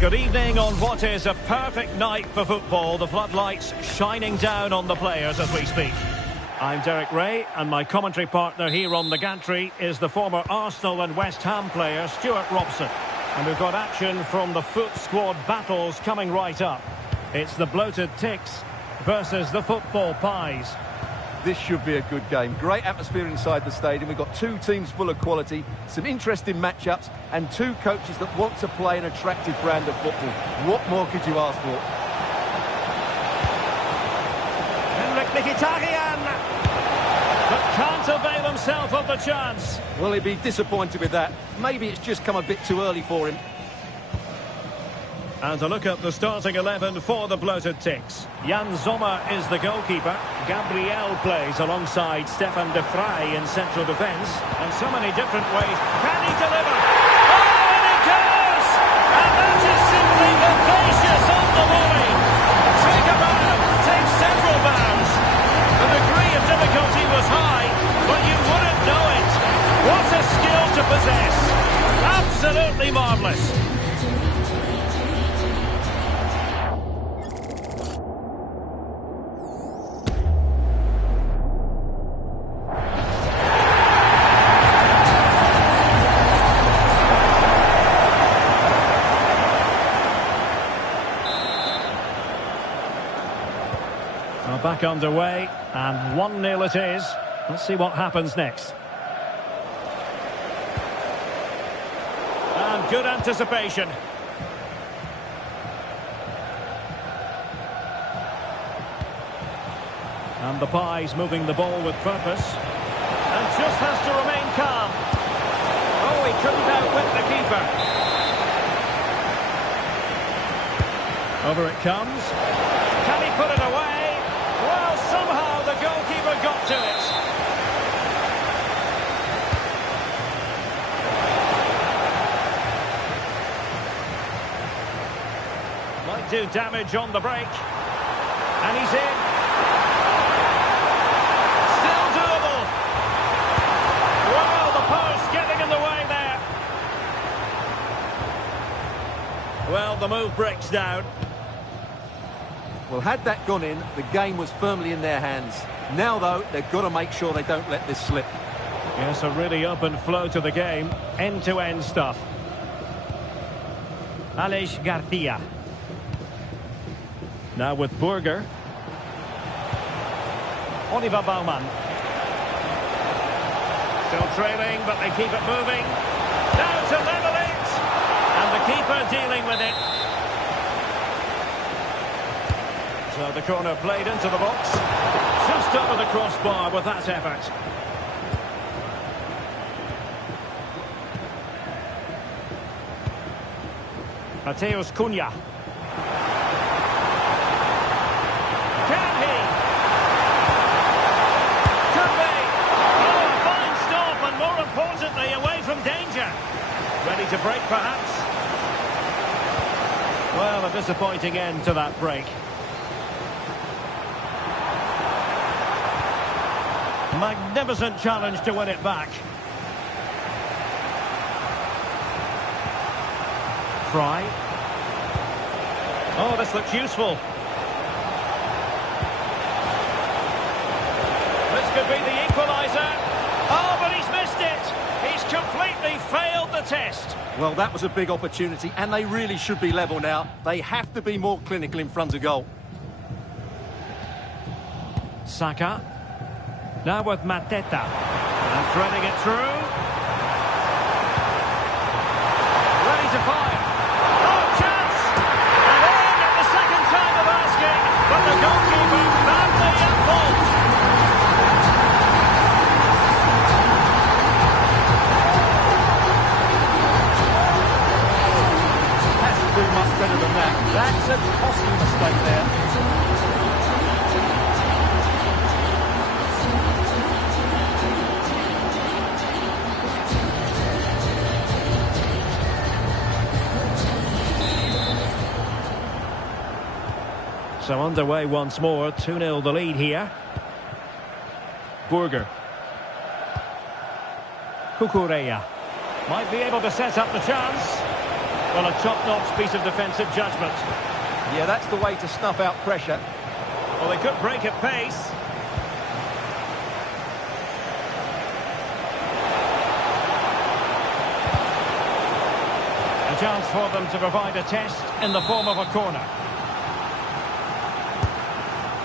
Good evening on what is a perfect night for football. The floodlights shining down on the players as we speak. I'm Derek Ray, and my commentary partner here on the gantry is the former Arsenal and West Ham player Stuart Robson. And we've got action from the foot squad battles coming right up. It's the bloated ticks versus the football pies. This should be a good game. Great atmosphere inside the stadium. We've got two teams full of quality, some interesting matchups, and two coaches that want to play an attractive brand of football. What more could you ask for? Henrik Mkhitaryan, but can't avail himself of the chance. Well, he'd be disappointed with that. Maybe it's just come a bit too early for him. And a look at the starting 11 for the bloated ticks. Jan Sommer is the goalkeeper. Gabriel plays alongside Stefan de Vrij in central defence. And so many different ways. Can he deliver? Oh, and he goes! And that is simply vivacious on the volley. Take a bow, take several bows. The degree of difficulty was high, but you wouldn't know it. What a skill to possess. Absolutely marvellous. Back underway, and 1-0 it is. Let's see what happens next. And good anticipation. And the Pies moving the ball with purpose. And just has to remain calm. Oh, he couldn't outwit the keeper. Over it comes. Can he put it away? Well, somehow the goalkeeper got to it. Might do damage on the break. And he's in. Still doable. Well, the post getting in the way there. Well, the move breaks down. Well, had that gone in, the game was firmly in their hands. Now, though, they've got to make sure they don't let this slip. Yes, a really open flow to the game. End-to-end stuff. Aleix Garcia. Now with Burger. Oliver Baumann. Still trailing, but they keep it moving. Now to level it. And the keeper dealing with it. So the corner played into the box. Just over the crossbar with that effort. Matheus Cunha. Can he? Could be. Oh, a fine stop, and more importantly, away from danger. Ready to break, perhaps? Well, a disappointing end to that break. Magnificent challenge to win it back. Fry. Oh, this looks useful. This could be the equaliser. Oh, but he's missed it. He's completely failed the test. Well, that was a big opportunity, and they really should be level now. They have to be more clinical in front of goal. Saka. Now with Mateta. And threading it through. Ready to fire. Oh, chance! And in at the second time of asking. But the goalkeeper badly at fault. Has to do much better than that. That's a costly mistake there. So underway once more, 2-0 the lead here. Burger. Cucurella. Might be able to set up the chance. Well, a top-notch piece of defensive judgment. Yeah, that's the way to snuff out pressure. Well, they could break at pace. A chance for them to provide a test in the form of a corner.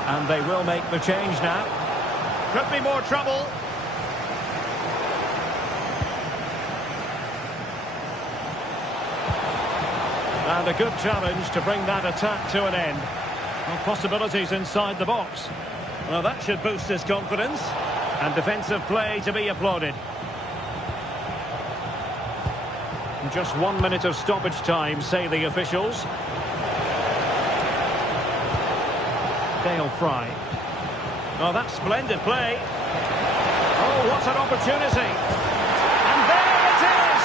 And they will make the change now. Could be more trouble. And a good challenge to bring that attack to an end. Well, possibilities inside the box. Well, that should boost his confidence. And defensive play to be applauded. Just 1 minute of stoppage time, say the officials. Dale Fry. Oh, that's splendid play. Oh, what an opportunity. And there it is!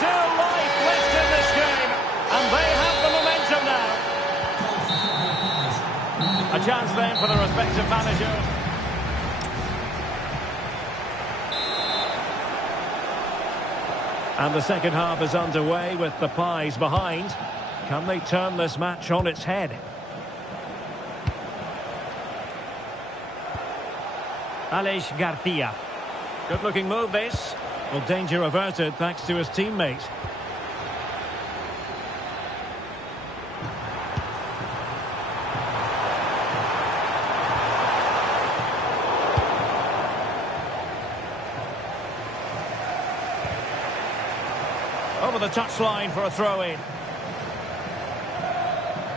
Still life left in this game. And they have the momentum now. A chance then for the respective managers. And the second half is underway with the Pies behind. Can they turn this match on its head? Aleix Garcia. Good-looking move, this. Well, danger averted thanks to his teammate. Over the touchline for a throw-in.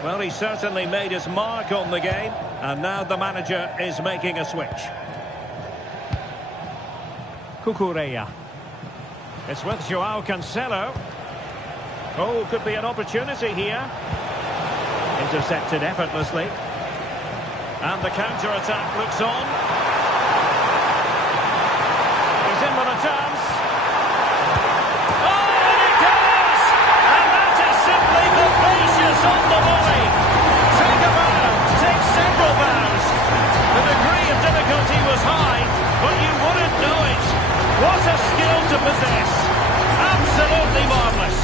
Well, he certainly made his mark on the game, and now the manager is making a switch. Cucurella. It's with Joao Cancelo. Oh, could be an opportunity here. Intercepted effortlessly. And the counter-attack looks on. He's in with a chance. Oh, and it goes! And that is simply capacious on the volley. Take a bow, take several bows. The degree of difficulty was high, but you wouldn't know it. What a skill to possess. Absolutely marvellous.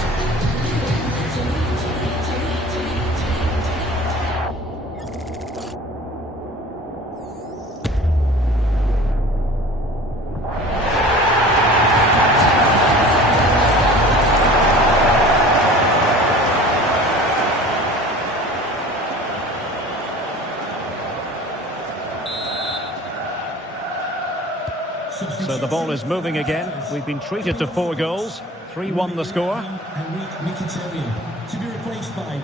So the ball is moving again. We've been treated to 4 goals. 3-1 the score. To be replaced by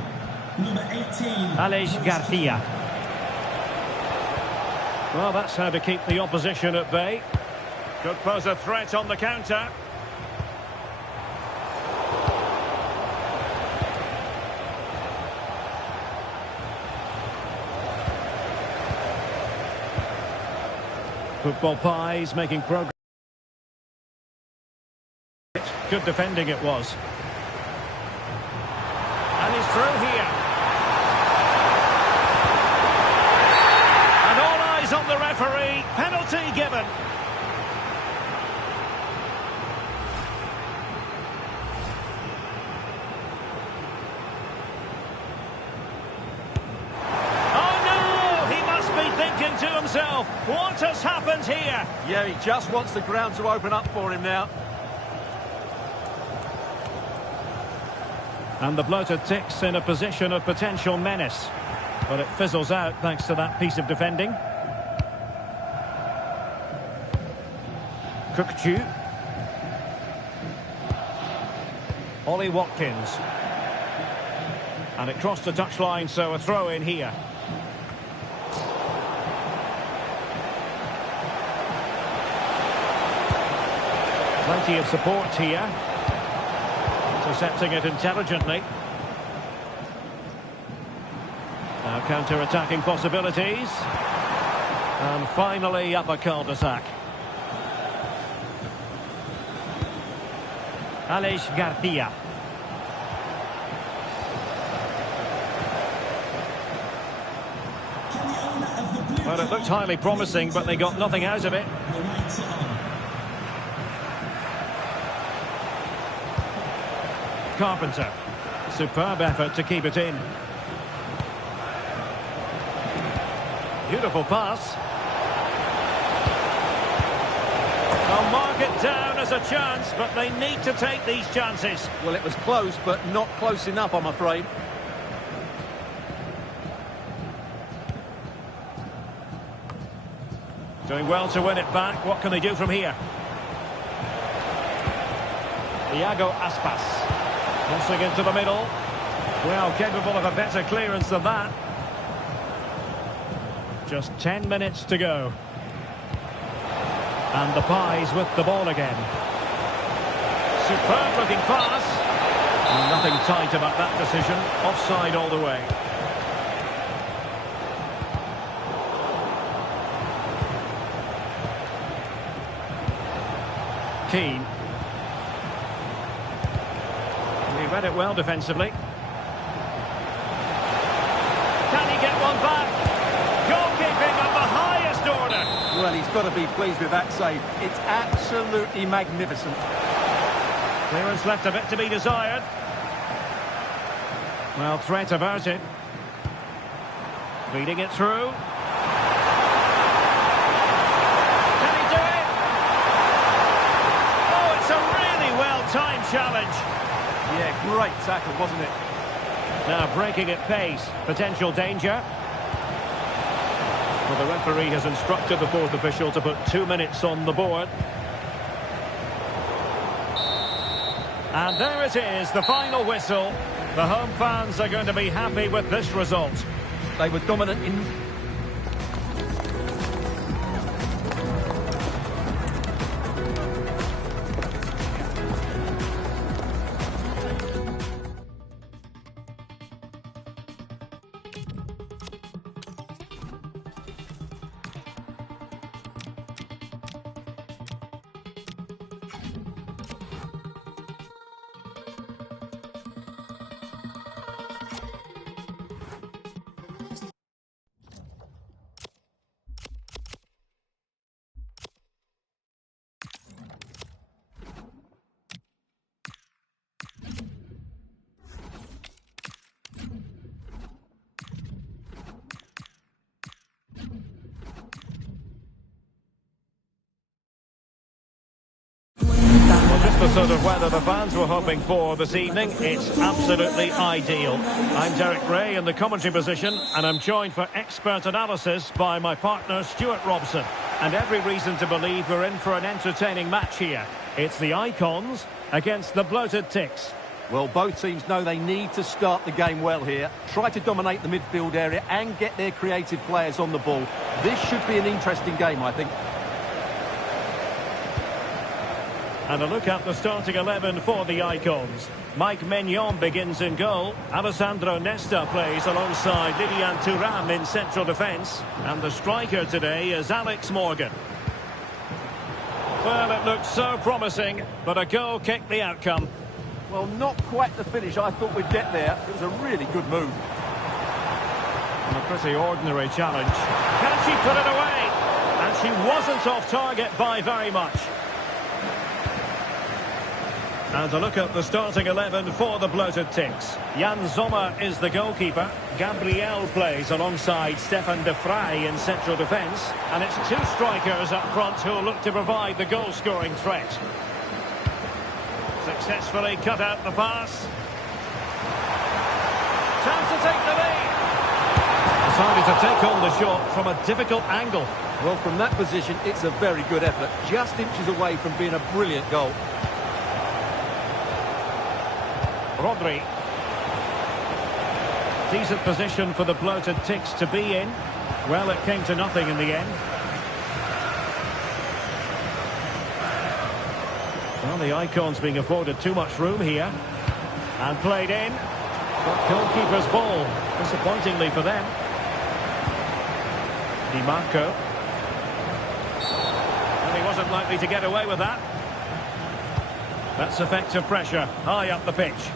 number 18. Aleix Garcia. Well, that's how to keep the opposition at bay. Could pose a threat on the counter. Football Pies making progress. Good defending it was. And he's through here. And all eyes on the referee. Penalty given. To himself, what has happened here? Yeah, he just wants the ground to open up for him now. And the bloated Ticks in a position of potential menace. But it fizzles out thanks to that piece of defending. Cookchu. Ollie Watkins. And it crossed the touchline, so a throw in here. Plenty of support here. Intercepting it intelligently. Now counter-attacking possibilities. And finally up a cul-de-sac. Aleix Garcia. Well, it looked highly promising, but they got nothing out of it. Carpenter. Superb effort to keep it in. Beautiful pass. They'll mark it down as a chance, but they need to take these chances. Well, it was close, but not close enough, I'm afraid. Doing well to win it back. What can they do from here? Iago Aspas. Crossing into the middle. Well, capable of a better clearance than that. Just 10 minutes to go. And the Pies with the ball again. Superb looking pass. Nothing tight about that decision. Offside all the way. Keane. He read it well defensively. Can he get one back? Goalkeeping of the highest order. Well, he's got to be pleased with that save. It's absolutely magnificent. Clearance left a bit to be desired. Well, threat averted. Feeding it through. Can he do it? Oh, it's a really well-timed challenge. Yeah, great tackle, wasn't it? Now breaking at pace. Potential danger. Well, the referee has instructed the fourth official to put 2 minutes on the board. And there it is, the final whistle. The home fans are going to be happy with this result. They were dominant in... The sort of weather the fans were hoping for this evening. It's absolutely ideal. I'm Derek Ray in the commentary position, and I'm joined for expert analysis by my partner Stuart Robson. And every reason to believe we're in for an entertaining match here. It's the Icons against the Bloated Ticks. Well, both teams know they need to start the game well here. Try to dominate the midfield area and get their creative players on the ball. This should be an interesting game, I think. And a look at the starting 11 for the Icons. Mike Maignan begins in goal. Alessandro Nesta plays alongside Lilian Thuram in central defence. And the striker today is Alex Morgan. Well, it looked so promising, but a goal kicked the outcome. Well, not quite the finish I thought we'd get there. It was a really good move. And a pretty ordinary challenge. Can she put it away? And she wasn't off target by very much. And a look at the starting 11 for the Bloated Ticks. Jan Sommer is the goalkeeper. Gabriel plays alongside Stefan de Vrij in central defence. And it's two strikers up front who look to provide the goal-scoring threat. Successfully cut out the pass. Chance to take the lead. Decided to take on the shot from a difficult angle. Well, from that position, it's a very good effort. Just inches away from being a brilliant goal. Rodri. Decent position for the Bloated Ticks to be in. Well, it came to nothing in the end. Well, the Icons being afforded too much room here. And played in. But goalkeeper's ball, disappointingly for them. Di Marco. And he wasn't likely to get away with that. That's effective pressure, high up the pitch.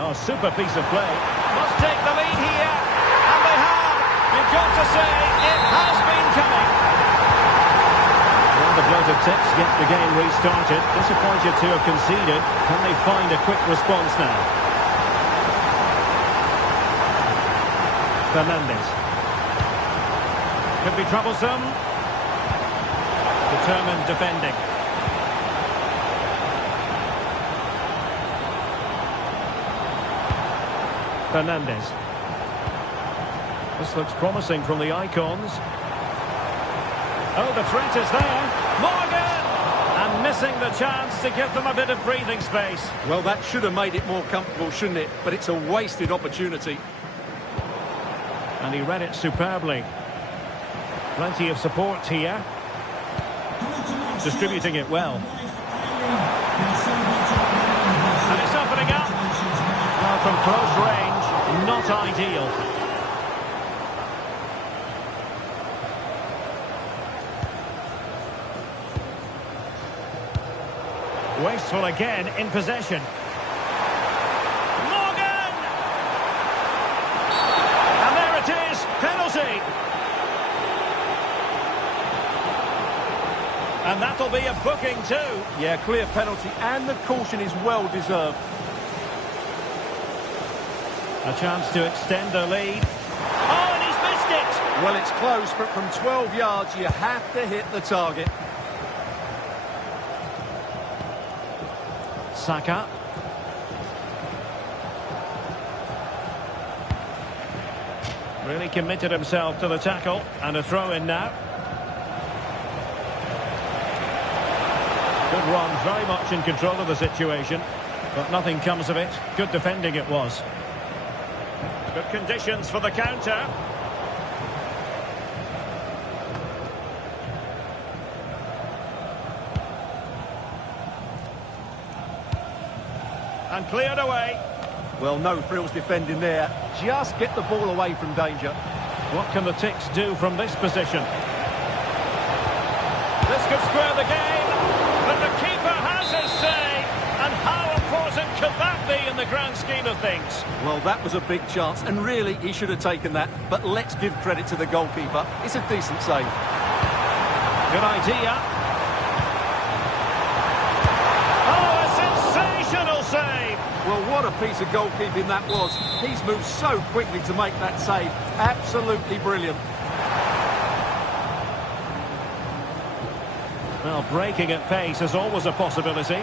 Oh, super piece of play. Must take the lead here. And they have. You've got to say, it has been coming. Well, the Bloated Ticks get the game restarted. Disappointed to have conceded. Can they find a quick response now? Fernandes. Could be troublesome. Determined defending. Fernandes. This looks promising from the icons. Oh, the threat is there. Morgan! And missing the chance to give them a bit of breathing space. Well, that should have made it more comfortable, shouldn't it? But it's a wasted opportunity. And he read it superbly. Plenty of support here. Distributing it well. And it's opening up. Well, from close range, not ideal. Wasteful again in possession. Morgan! And there it is, penalty. And that'll be a booking too. Yeah, clear penalty, and the caution is well deserved. A chance to extend the lead. Oh, and he's missed it! Well, it's close, but from 12 yards, you have to hit the target. Saka. Really committed himself to the tackle, and a throw in now. Good run, very much in control of the situation, but nothing comes of it. Good defending it was. Good conditions for the counter. And cleared away. Well, no frills defending there. Just get the ball away from danger. What can the Ticks do from this position? This could square the game, but the keeper has his say. And how important could that be in the grand scheme of things? Well, that was a big chance, and really, he should have taken that. But let's give credit to the goalkeeper. It's a decent save. Good idea. Oh, a sensational save! Well, what a piece of goalkeeping that was. He's moved so quickly to make that save. Absolutely brilliant. Well, breaking at pace is always a possibility.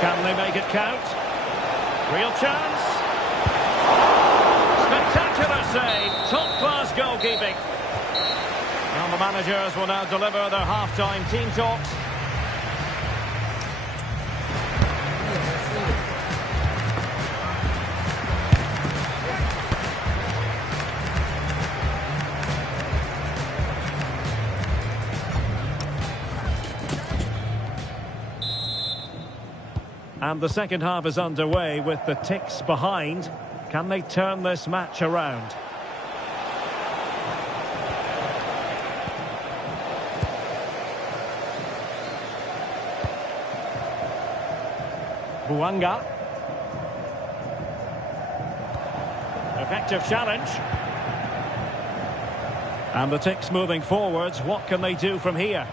Can they make it count? Real chance. Spectacular save. Top-class goalkeeping. Well, the managers will now deliver their half-time team talks. And the second half is underway with the Ticks behind. Can they turn this match around? Bouanga. Effective challenge. And the Ticks moving forwards. What can they do from here?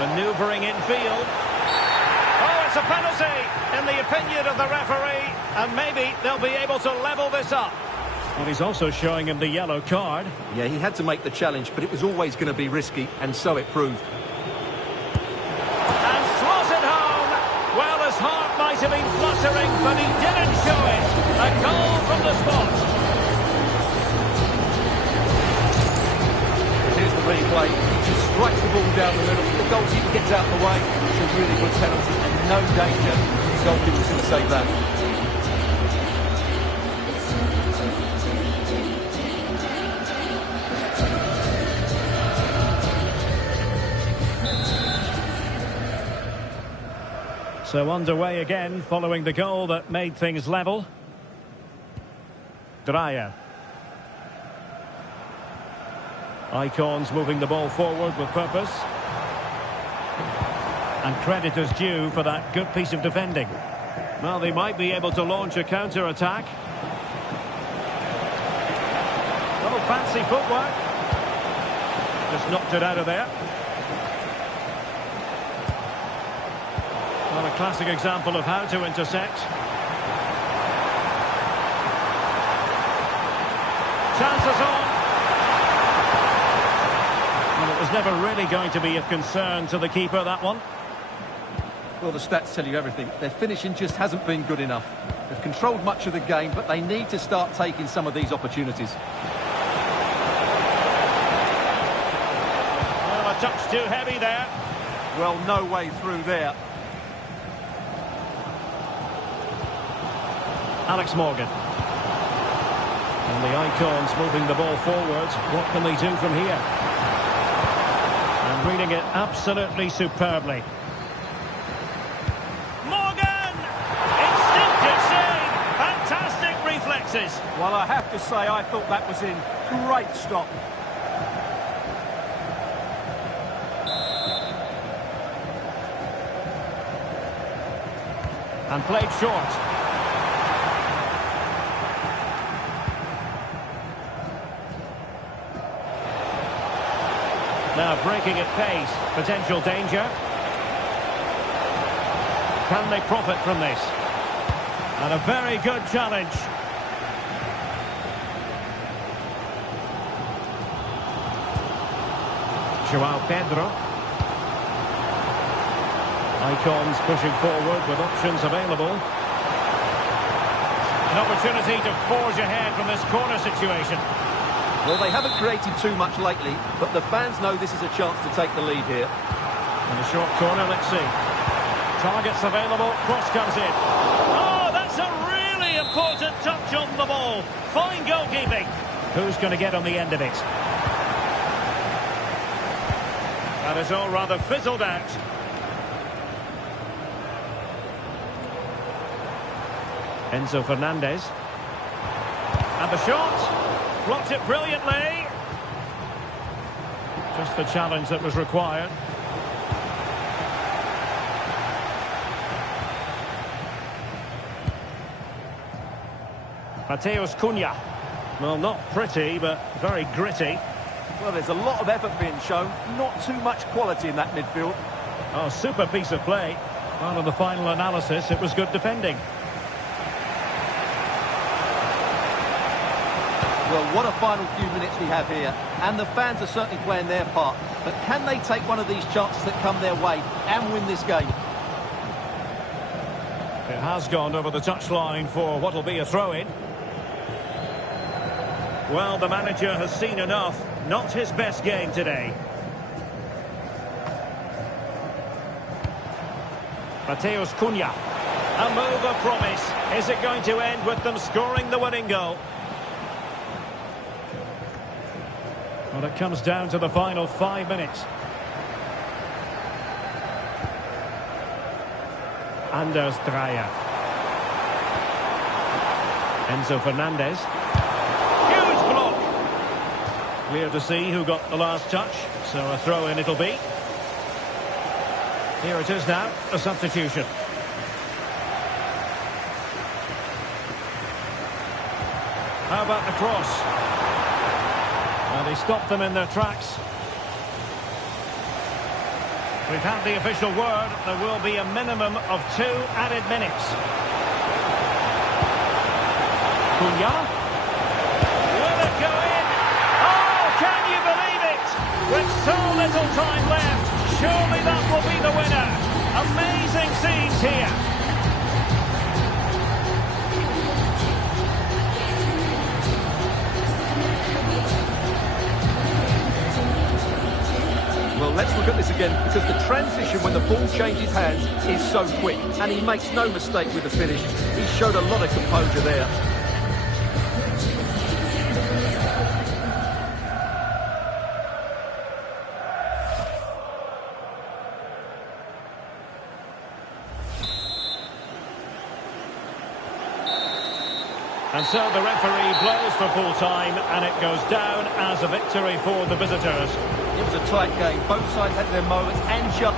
Manoeuvring infield. Oh, it's a penalty in the opinion of the referee. And maybe they'll be able to level this up. Well, he's also showing him the yellow card. Yeah, he had to make the challenge, but it was always going to be risky, and so it proved. And slots it home. Well, his heart might have been fluttering, but he didn't show it. A goal from the spot. Here's the replay. He just strikes the ball down the middle. The goalkeeper gets out of the way. It's a really good penalty and no danger. The goalkeeper's going to save that. So underway again following the goal that made things level. Dreyer. Icons moving the ball forward with purpose. And credit is due for that good piece of defending. Well, they might be able to launch a counter-attack. Oh, fancy footwork. Just knocked it out of there. Well, a classic example of how to intercept. Chances on. Well, it was never really going to be of concern to the keeper, that one. Well, the stats tell you everything. Their finishing just hasn't been good enough. They've controlled much of the game, but they need to start taking some of these opportunities. Well, a touch too heavy there. Well, no way through there. Alex Morgan. And the Icons moving the ball forward. What can they do from here? And reading it absolutely superbly. Morgan! Instinctive save! Fantastic reflexes. Well, I have to say, I thought that was in. Great stop. And played short. Now breaking at pace, potential danger. Can they profit from this? And a very good challenge. João Pedro. Icons pushing forward with options available. An opportunity to forge ahead from this corner situation. Well, they haven't created too much lately, but the fans know this is a chance to take the lead here. In the short corner, let's see. Targets available, cross comes in. Oh, that's a really important touch on the ball. Fine goalkeeping. Who's going to get on the end of it? That is all rather fizzled out. Enzo Fernandez. And the shot. Blocked it brilliantly. Just the challenge that was required. Mateus Cunha. Well, not pretty, but very gritty. Well, there's a lot of effort being shown, not too much quality in that midfield. Oh, super piece of play. Well, in the final analysis, it was good defending. Well, what a final few minutes we have here. And the fans are certainly playing their part. But can they take one of these chances that come their way and win this game? It has gone over the touchline for what will be a throw-in. Well, the manager has seen enough. Not his best game today. Mateus Cunha. A move of promise. Is it going to end with them scoring the winning goal? Well, it comes down to the final 5 minutes. Anders Dreyer. Enzo Fernandez. Huge block. Clear to see who got the last touch. So a throw-in it'll be. Here it is now, a substitution. How about the cross? And he stopped them in their tracks. We've had the official word. There will be a minimum of 2 added minutes. Cunha. Will it go in? Oh, can you believe it? With so little time left, surely that will be the winner. Amazing scenes here. Well, let's look at this again, because the transition when the ball changes hands is so quick, and he makes no mistake with the finish. He showed a lot of composure there. And so the referee blows for full time, and it goes down as a victory for the visitors. It was a tight game. Both sides had their moments and just...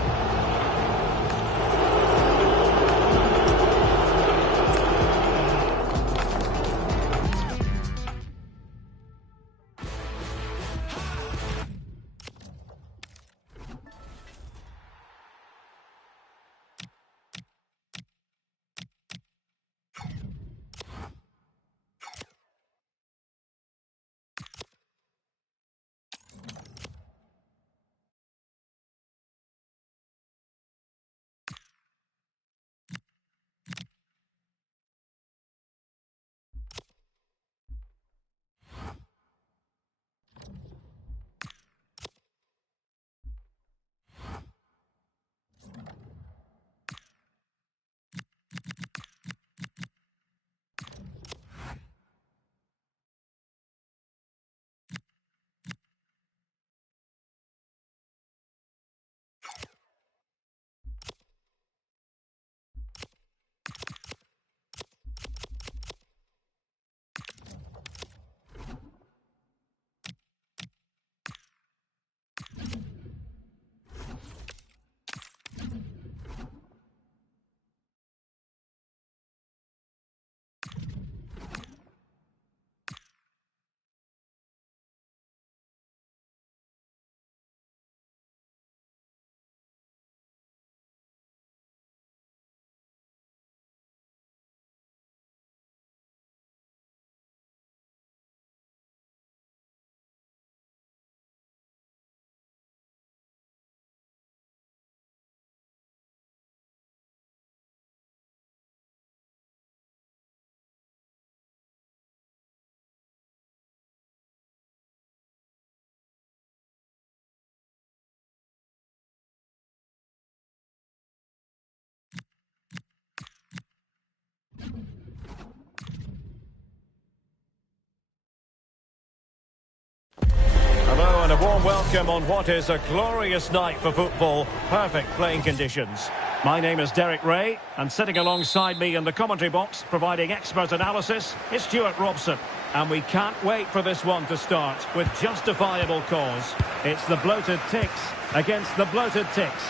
warm welcome on what is a glorious night for football. Perfect playing conditions. My name is Derek Ray, and sitting alongside me in the commentary box, providing expert analysis, is Stuart Robson. And we can't wait for this one to start with justifiable cause. It's the bloated Ticks against the bloated Ticks.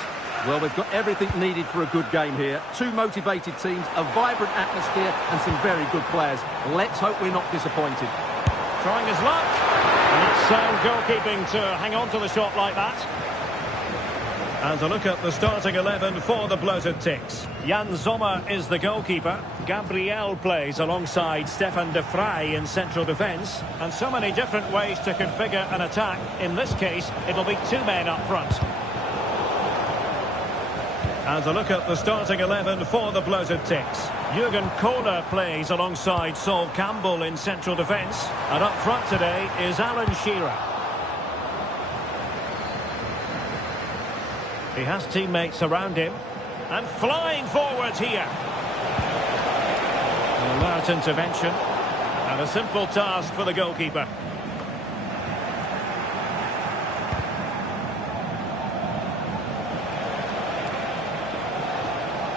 Well, we've got everything needed for a good game here. Two motivated teams, a vibrant atmosphere and some very good players. Let's hope we're not disappointed. Trying his luck. And it's sound goalkeeping to hang on to the shot like that. And a look at the starting 11 for the bloated Ticks. Jan Sommer is the goalkeeper. Gabriel plays alongside Stefan de Vrij in central defence. And so many different ways to configure an attack. In this case, it'll be two men up front. And a look at the starting 11 for the bloated Ticks. Jurgen Kohler plays alongside Sol Campbell in central defence. And up front today is Alan Shearer. He has teammates around him. And flying forward here. An alert intervention. And a simple task for the goalkeeper.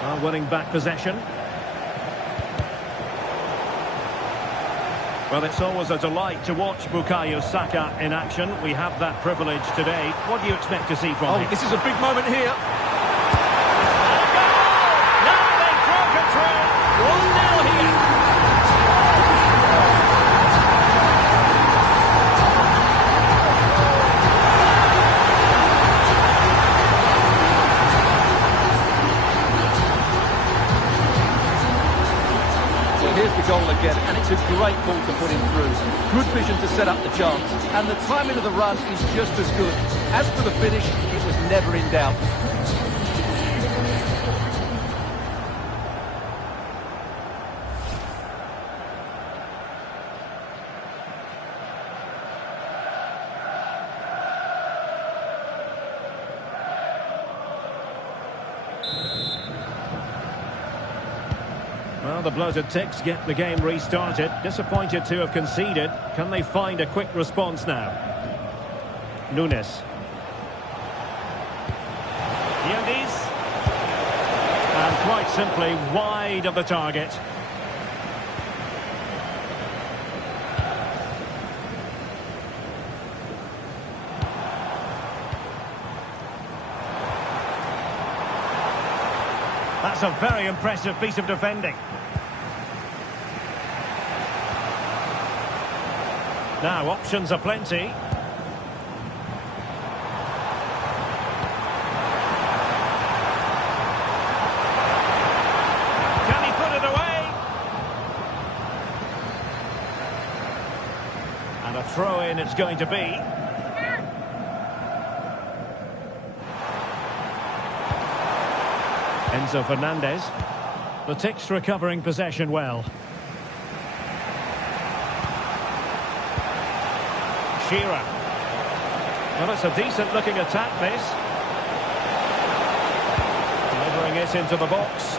Well, winning back possession. Well, it's always a delight to watch Bukayo Saka in action. We have that privilege today. What do you expect to see from him? This is a big moment here. And a goal! Now they've broken through. 1-0 here. Here's the goal again, and it's a great ball to put him through. Good vision to set up the chance, and the timing of the run is just as good. As for the finish, it was never in doubt. Well, the bloated Ticks get the game restarted. Disappointed to have conceded. Can they find a quick response now? Nunes. Yildiz. And quite simply wide of the target. That's a very impressive piece of defending. Now, options are plenty. Can he put it away? And a throw-in it's going to be. Enzo Fernandez. The Ticks recovering possession well. Shearer. Well, it's a decent-looking attack, this. Delivering it into the box.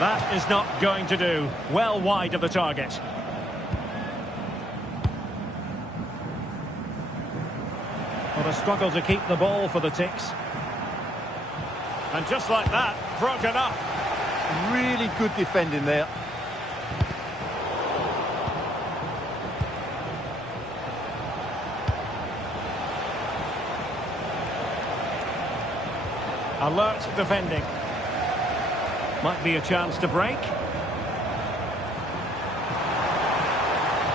That is not going to do. Well wide of the target. What a struggle to keep the ball for the Ticks. And just like that, broken up. Really good defending there. Alert defending. Might be a chance to break.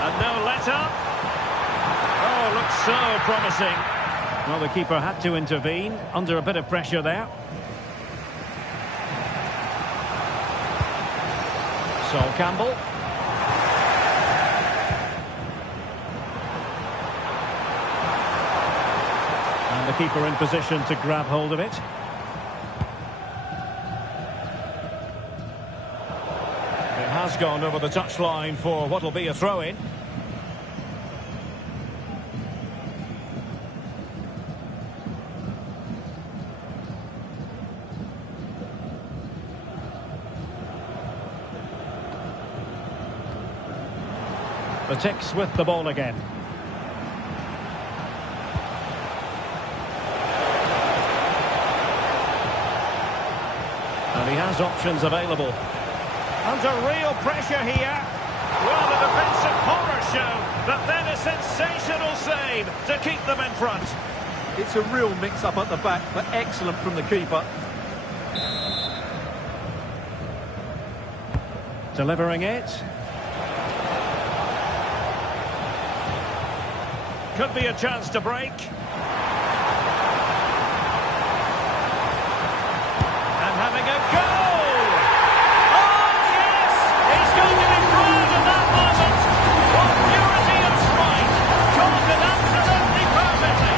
And no let-up. Oh, looks so promising. Well, the keeper had to intervene under a bit of pressure there. Sol Campbell. And the keeper in position to grab hold of it. It has gone over the touchline for what will be a throw-in. The Ticks with the ball again. He has options available. Under real pressure here. Well, a defensive horror show, but then a sensational save to keep them in front. It's a real mix-up at the back, but excellent from the keeper. Delivering it. Could be a chance to break. And having a goal! Oh, yes! He's going to be proud of that moment. What purity of strike! Caught it absolutely perfectly.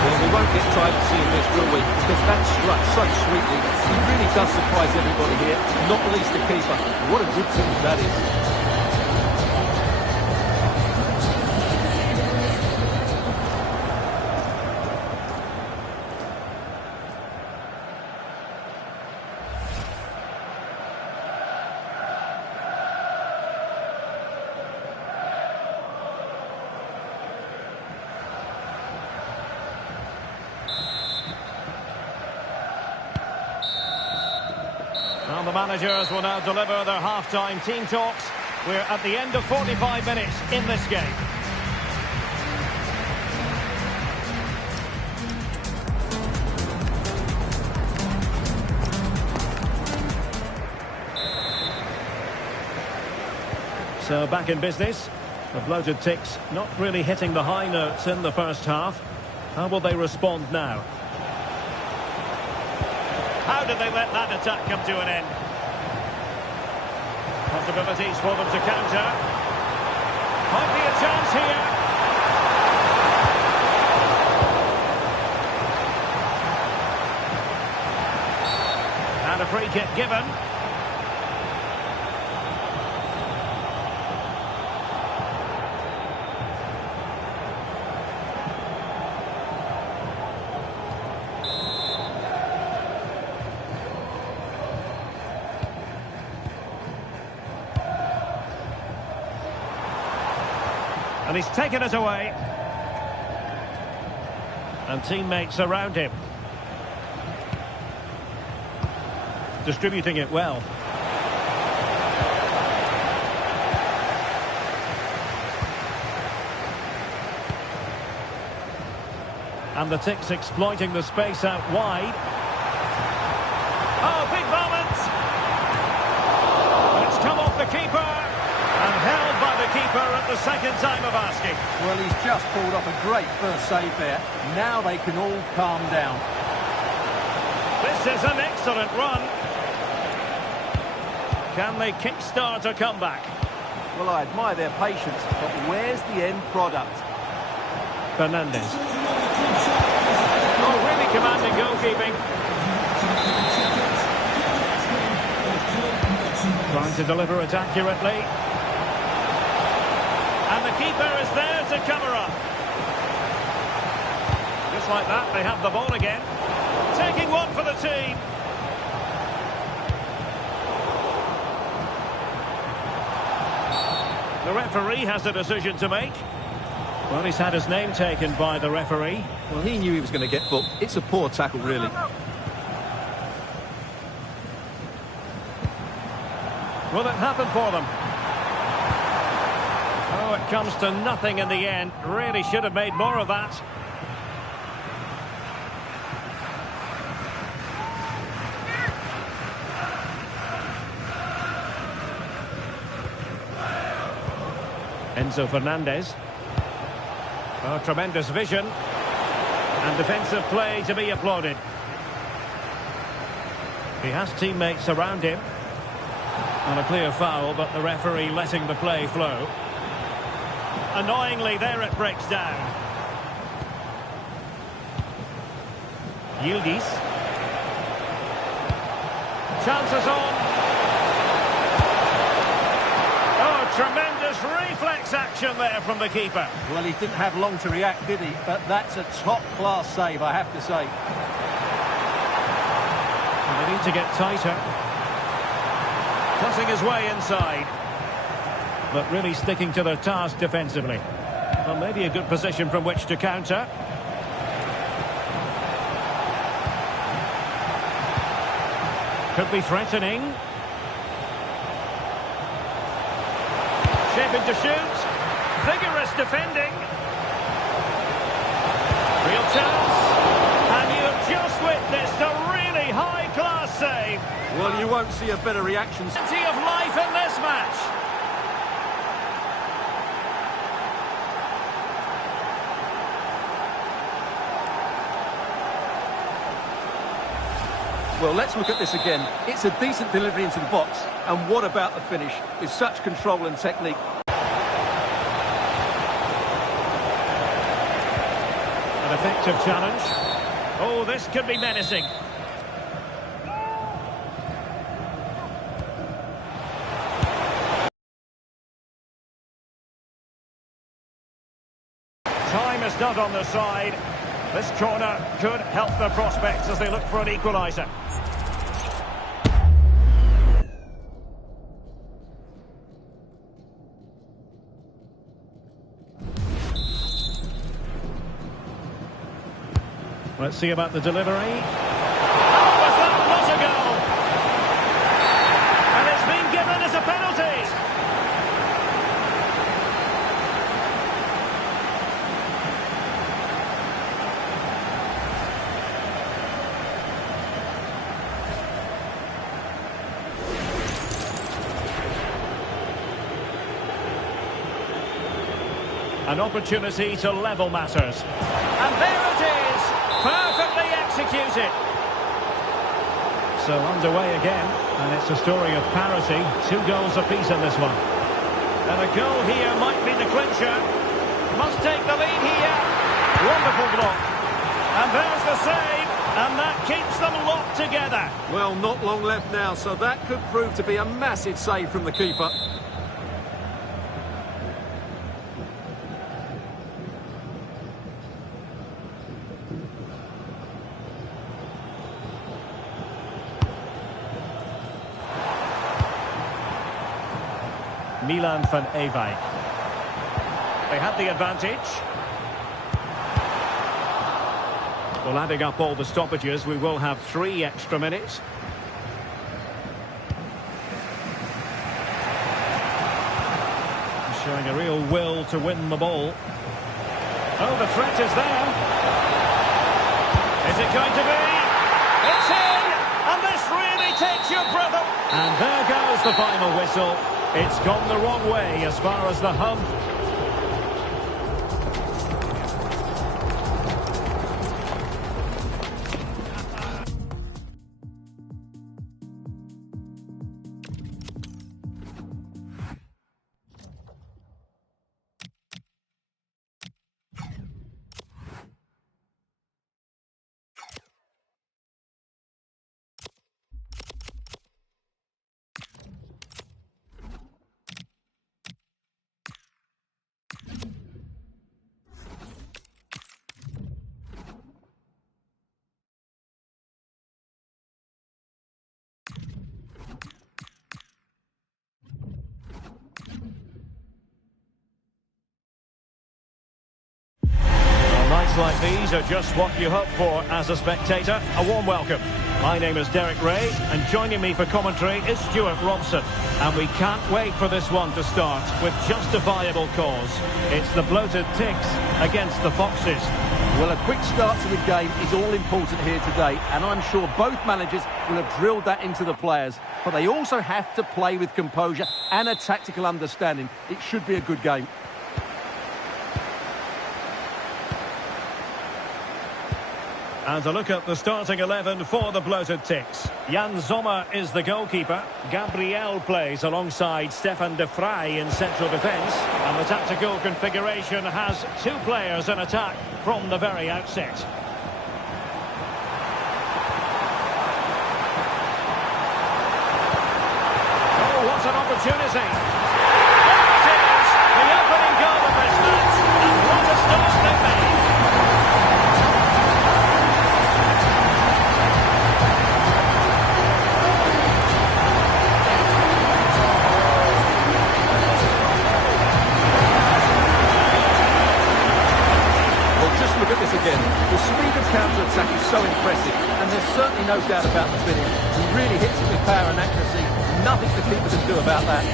Well, we won't get tired of seeing this, will we? Because that struck so sweetly. He really does surprise everybody here, not least the keeper. What a good finish that is. Well, the managers will now deliver their half-time team talks. We're at the end of 45 minutes in this game. So back in business. The bloated ticks not really hitting the high notes in the first half. How will they respond now? How did they let that attack come to an end? Possibilities for them to counter. Might be a chance here. And a free kick given. And he's taken it away. And teammates around him. Distributing it well. And the Ticks exploiting the space out wide. Oh, big moment! And it's come off the keeper. And held by the keeper at the second time of asking. Well, he's just pulled off a great first save there. Now they can all calm down. This is an excellent run. Can they kickstart a comeback? Well, I admire their patience, but where's the end product? Fernandez. Oh, really commanding goalkeeping. Trying to deliver it accurately. And the keeper is there to cover up. Just like that, they have the ball again. Taking one for the team. The referee has a decision to make. Well, he's had his name taken by the referee. Well, he knew he was going to get booked. It's a poor tackle, really. Will it happen for them? Oh, it comes to nothing in the end. Really should have made more of that. Enzo Fernandez. Oh, tremendous vision. And defensive play to be applauded. He has teammates around him. On a clear foul, but the referee letting the play flow. Annoyingly, there it breaks down. Yildiz. Chances on. Oh, tremendous reflex action there from the keeper. Well, he didn't have long to react, did he? But that's a top-class save, I have to say. And they need to get tighter. Cutting his way inside. But really sticking to their task defensively. Well, maybe a good position from which to counter. Could be threatening. Shaping to shoot. Vigorous defending. Real chance. And you have just witnessed a really high-class save. Well, you won't see a better reaction. Plenty of life in this match. Well, let's look at this again. It's a decent delivery into the box. And what about the finish? With such control and technique. An effective challenge. Oh, this could be menacing. Time is not on their side. This corner could help their prospects as they look for an equaliser. Let's see about the delivery. Oh, was that not a goal? And it's been given as a penalty. An opportunity to level matters. And there it is! Perfectly executed. So underway again, and it's a story of parity. 2 goals apiece in this one. And a goal here might be the clincher. Must take the lead here. Wonderful block. And there's the save, and that keeps them locked together. Well, not long left now, so that could prove to be a massive save from the keeper. Milan van Ewijk. They had the advantage. Well, adding up all the stoppages, we will have 3 extra minutes. Showing a real will to win the ball. Oh, the threat is there. Is it going to be? It's in! And this really takes your breath away. And there goes the final whistle. It's gone the wrong way as far as the hump. Nights like these are just what you hope for as a spectator. A warm welcome. My name is Derek Ray, and joining me for commentary is Stuart Robson. And we can't wait for this one to start with justifiable cause. It's the bloated Ticks against the Foxes. Well, a quick start to the game is all important here today, and I'm sure both managers will have drilled that into the players. But they also have to play with composure and a tactical understanding. It should be a good game. And a look at the starting 11 for the bloated Ticks. Jan Sommer is the goalkeeper. Gabriel plays alongside Stefan de Vrij in central defence. And the tactical configuration has 2 players in attack from the very outset. Oh, what an opportunity! There it is! The opening goal of this match. And what a start they've made! absolutely no doubt about the finish. He really hits it with power and accuracy. Nothing the keeper can do about that.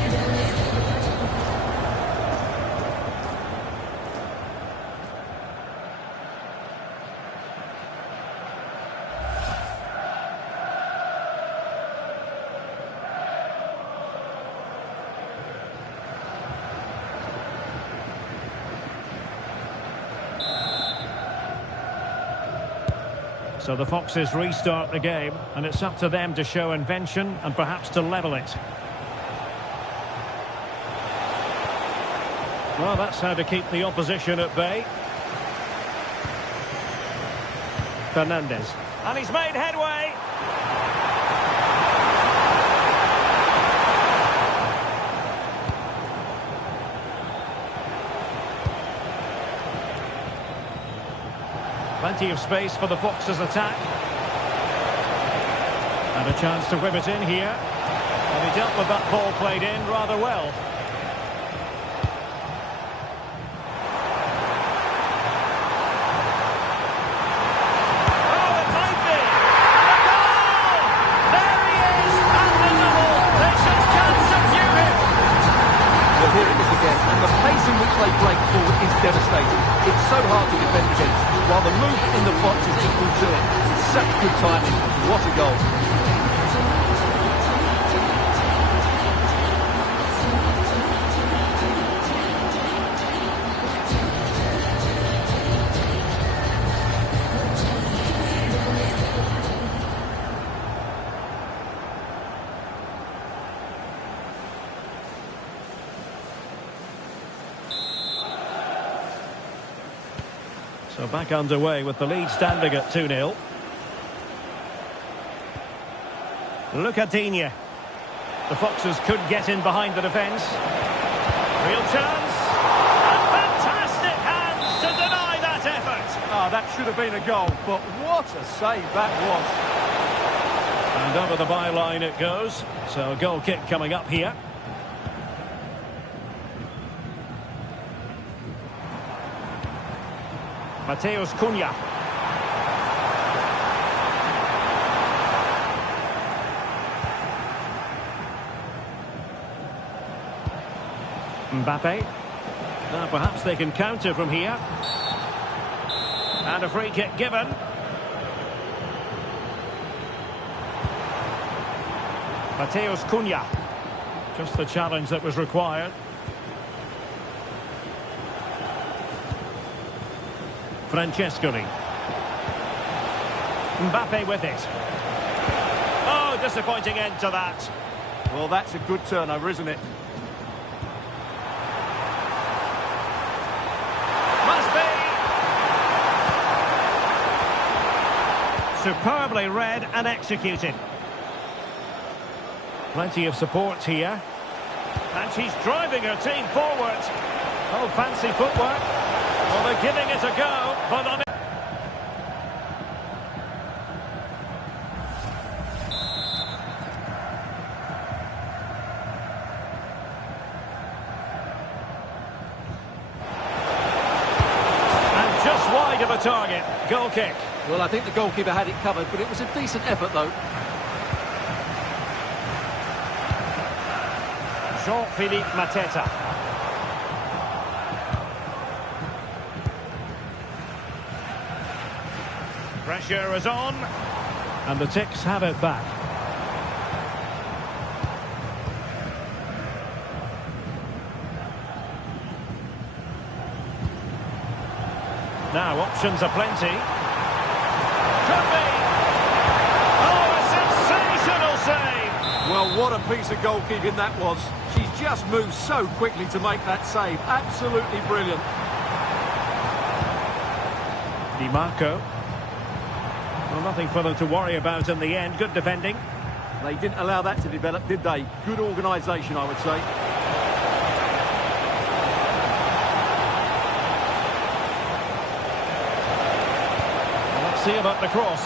So the Foxes restart the game, and it's up to them to show invention and perhaps to level it. Well, that's how to keep the opposition at bay. Fernandez. And he's made headway. Plenty of space for the Foxes' attack. And a chance to whip it in here. And he dealt with that ball played in rather well. Oh, it might be! And a goal! There he is! And the double! They should can't subdue him! Well, here it is again, and the pace in which they break forward is devastating. It's so hard to defend against, while the movement in the box is equal to it. Such good timing. What a goal. So back underway with the lead standing at 2-0. Look at Digne. The Foxes could get in behind the defence. Real chance. And fantastic hands to deny that effort. Ah, that should have been a goal, but what a save that was. And over the byline it goes. So a goal kick coming up here. Matheus Cunha. Mbappe. Now perhaps they can counter from here. And a free kick given. Matheus Cunha. Just the challenge that was required. Francescoli. Mbappe with it. Oh, disappointing end to that. Well, that's a good turnover, isn't it? Must be. Superbly read and executed. Plenty of support here. And she's driving her team forward. Oh, fancy footwork. Well, they're giving it a go, but on it. And just wide of a target. Goal kick. Well, I think the goalkeeper had it covered, but it was a decent effort, though. Jean-Philippe Mateta. Pressure is on. And the Ticks have it back. Now options are plenty. Could be. Oh, a sensational save. Well, what a piece of goalkeeping that was. She's just moved so quickly to make that save. Absolutely brilliant. Di Marco. Well, nothing for them to worry about in the end. Good defending. They didn't allow that to develop, did they? Good organisation, I would say. Let's see about the cross.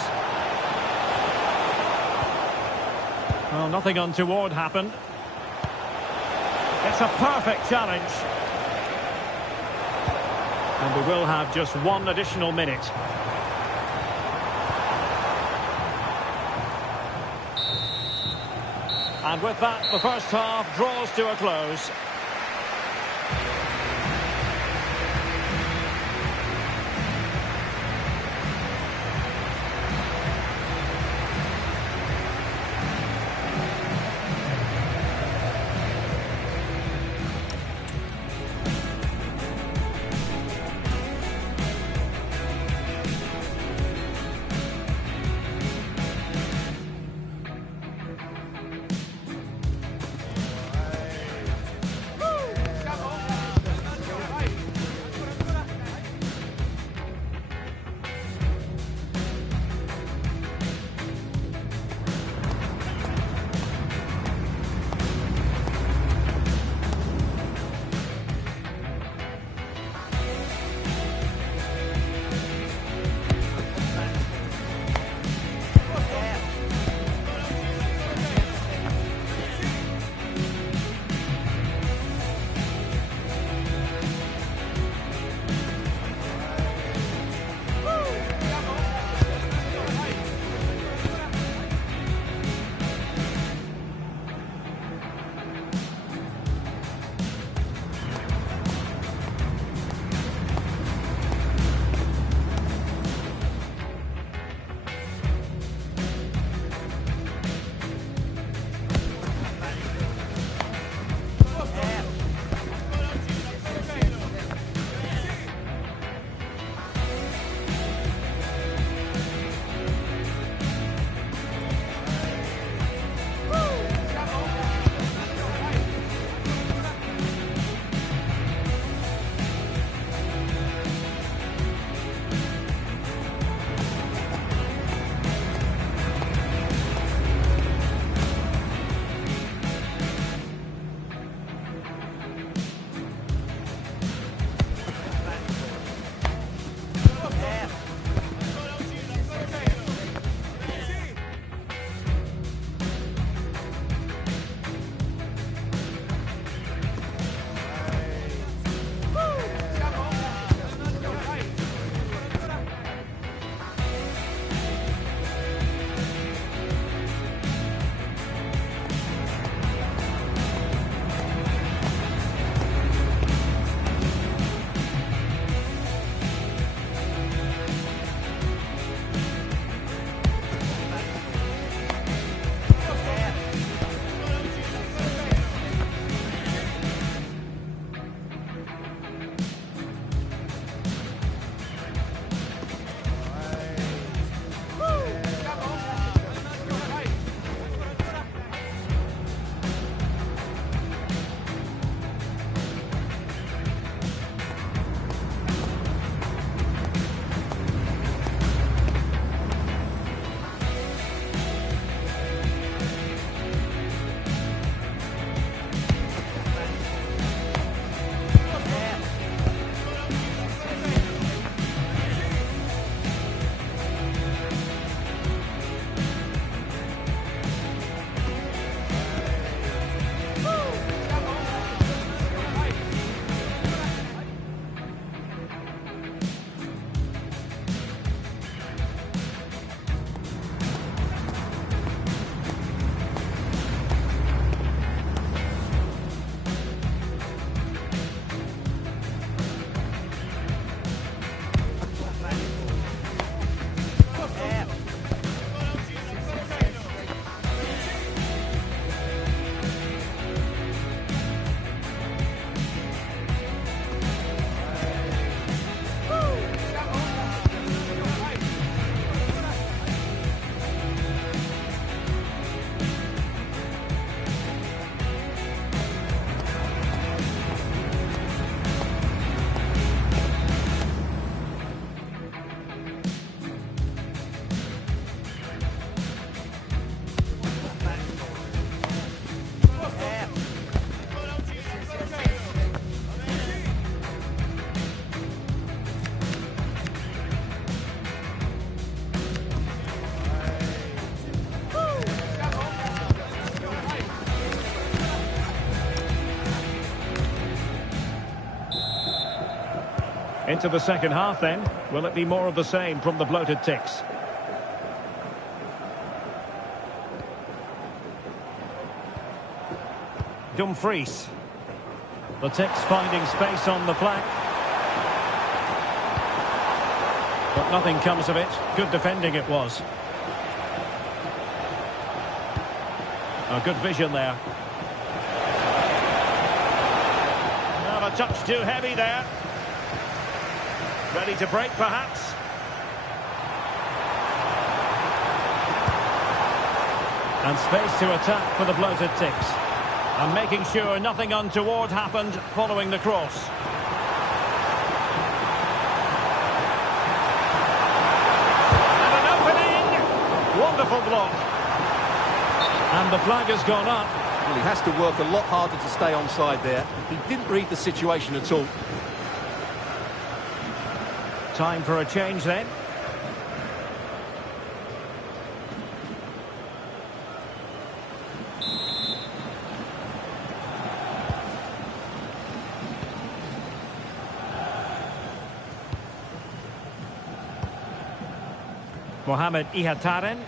Well, nothing untoward happened. It's a perfect challenge. And we will have just one additional minute. And with that, the first half draws to a close. Into the second half then. Will it be more of the same from the bloated ticks? Dumfries. The Ticks finding space on the flank. But nothing comes of it. Good defending it was. Oh, good vision there. Well, a touch too heavy there. Ready to break, perhaps. And space to attack for the bloated Ticks. And making sure nothing untoward happened following the cross. And an opening! Wonderful block. And the flag has gone up. Well, he has to work a lot harder to stay onside there. He didn't read the situation at all. Time for a change then. Mohamed Ihataren.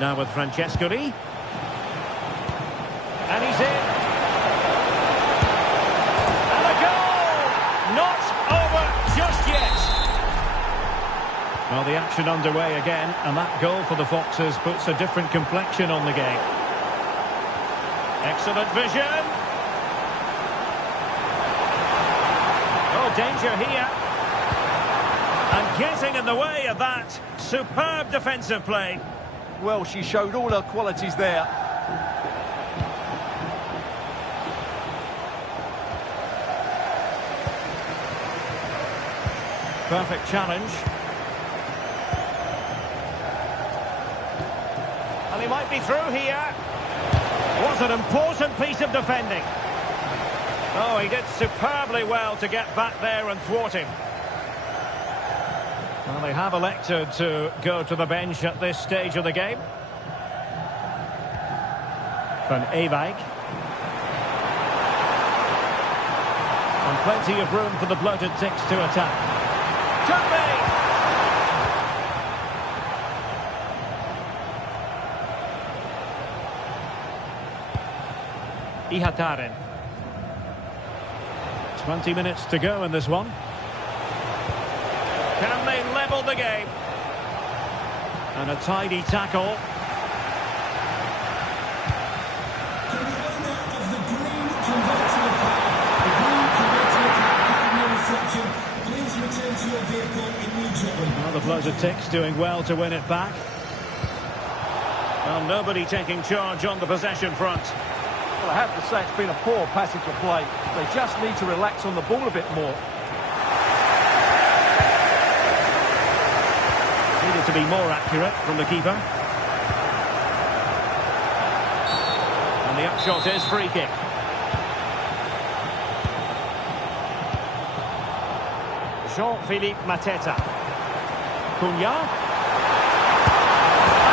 Now with Francescoli. And he's in. And a goal! Not over just yet. Well, the action underway again, and that goal for the Foxes puts a different complexion on the game. Excellent vision. Oh, danger here. And getting in the way of that. Superb defensive play. Well, she showed all her qualities there. Perfect challenge. And he might be through here. Was an important piece of defending. Oh, he did superbly well to get back there and thwart him. Well, they have elected to go to the bench at this stage of the game. Van Ewijk. And plenty of room for the bloated Ticks to attack. Could be! Ihataren. 20 minutes to go in this one. Can they level the game? And a tidy tackle. Can the owner of the green convert to the car? The green convert to the car after no reception. Please return to your vehicle immediately. Well, the bloated Ticks doing well to win it back. Well, nobody taking charge on the possession front. Well, I have to say it's been a poor passage of play. They just need to relax on the ball a bit more. Needed to be more accurate from the keeper. And the upshot is free kick. Jean-Philippe Mateta. Cunha. A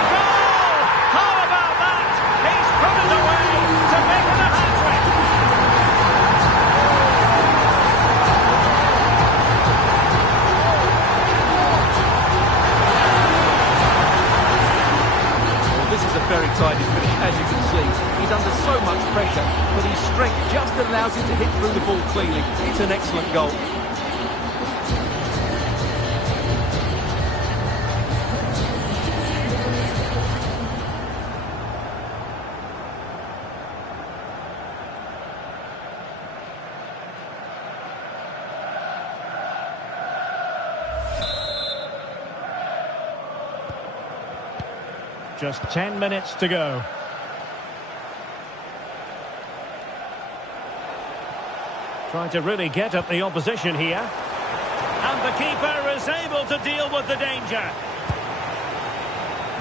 goal! How about that? He's put it away to make it a hat-trick. Well, this is a very tidy finish, as you can see. He's under so much pressure, but his strength just allows him to hit through the ball cleanly. It's an excellent goal. Just 10 minutes to go. Trying to really get at the opposition here. And the keeper is able to deal with the danger.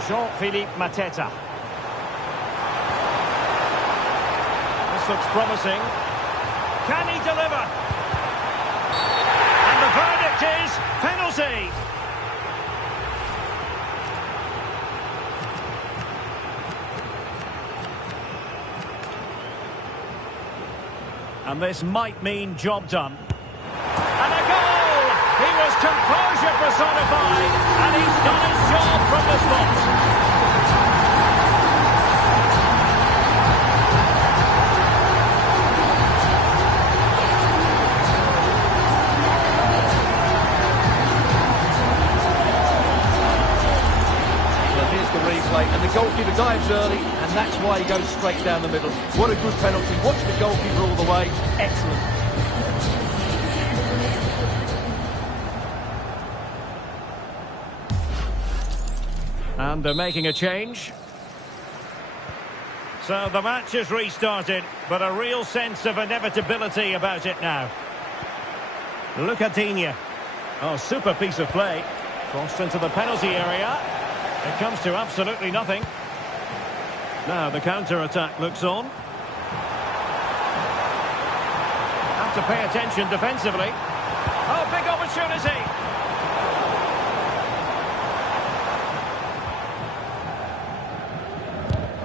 Jean-Philippe Mateta. This looks promising. Can he deliver? And the verdict is penalty. And this might mean job done. And a goal! He was composure personified, and he's done his job from the spot. goalkeeper dives early, and that's why he goes straight down the middle. What a good penalty. Watch the goalkeeper all the way. Excellent. And they're making a change. So the match is restarted, but a real sense of inevitability about it now. Look at Digne. Oh, super piece of play. Crossed into the penalty area. It comes to absolutely nothing. Now the counter-attack looks on. Have to pay attention defensively. Oh, big opportunity.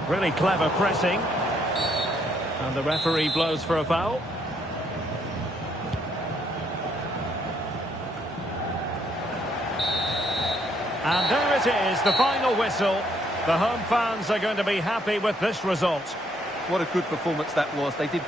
Really clever pressing. And the referee blows for a foul. And there it is, the final whistle. The home fans are going to be happy with this result. What a good performance that was. They did.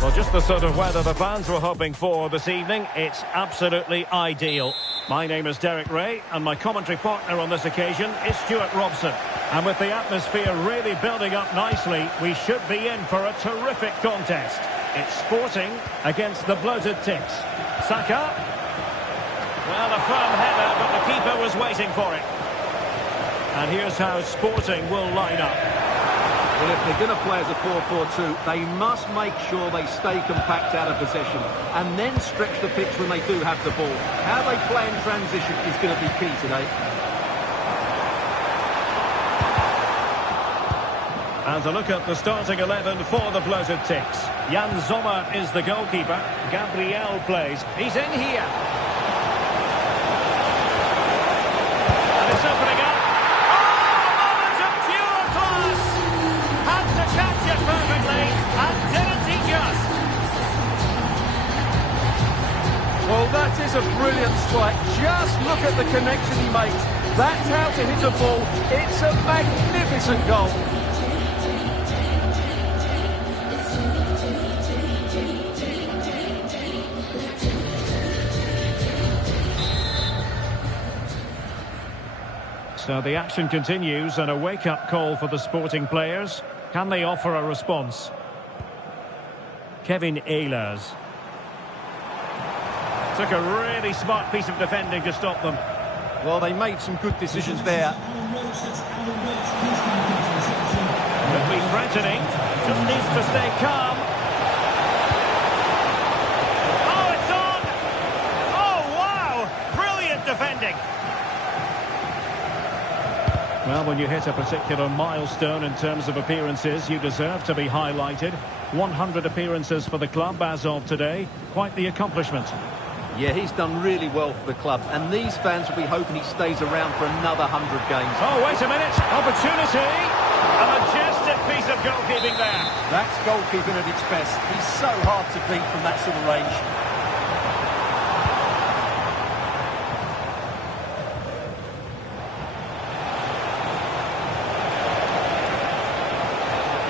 Well, just the sort of weather the fans were hoping for this evening. It's absolutely ideal. My name is Derek Ray, and my commentary partner on this occasion is Stuart Robson. And with the atmosphere really building up nicely, we should be in for a terrific contest. It's Sporting against the Bloated Ticks. Saka. Well, a firm header, but the keeper was waiting for it. And here's how Sporting will line up. Well, if they're going to play as a 4-4-2, they must make sure they stay compact out of possession and then stretch the pitch when they do have the ball. How they play in transition is going to be key today. And a look at the starting 11 for the Bloated Ticks. Jan Sommer is the goalkeeper. Gabriel plays. He's in here. And it's opening up. Well, that is a brilliant strike. Just look at the connection he makes. That's how to hit a ball. It's a magnificent goal. So the action continues, and a wake-up call for the Sporting players. Can they offer a response? Kevin Ehlers. Took a really smart piece of defending to stop them. Well, they made some good decisions there. Could be threatening. Just needs to stay calm. Oh, it's on! Oh, wow! Brilliant defending. Well, when you hit a particular milestone in terms of appearances, you deserve to be highlighted. 100 appearances for the club as of today. Quite the accomplishment. Yeah, he's done really well for the club, and these fans will be hoping he stays around for another 100 games. Oh, wait a minute. Opportunity. A majestic piece of goalkeeping there. That's goalkeeping at its best. He's so hard to beat from that sort of range.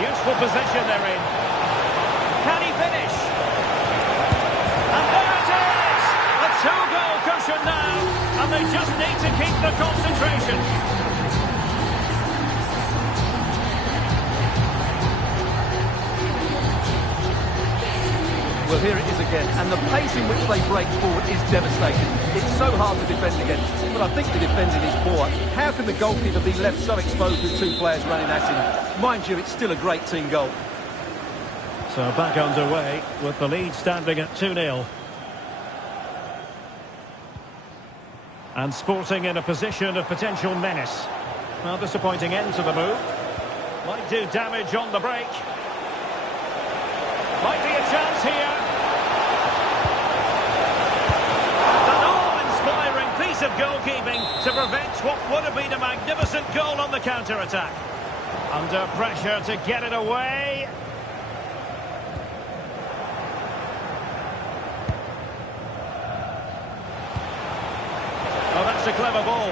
Useful position they're in. Can he finish? And there it is! A two-goal cushion now, and they just need to keep the concentration. Well, here it is again, and the pace in which they break forward is devastating. It's so hard to defend against, but I think the defending is poor. How can the goalkeeper be left so exposed with two players running at him? Mind you, it's still a great team goal. So back underway with the lead standing at 2-0. And Sporting in a position of potential menace. Well, disappointing end to the move. Might do damage on the break. Might be a chance here. An awe-inspiring piece of goalkeeping to prevent what would have been a magnificent goal on the counter-attack. Under pressure to get it away. Oh, that's a clever ball.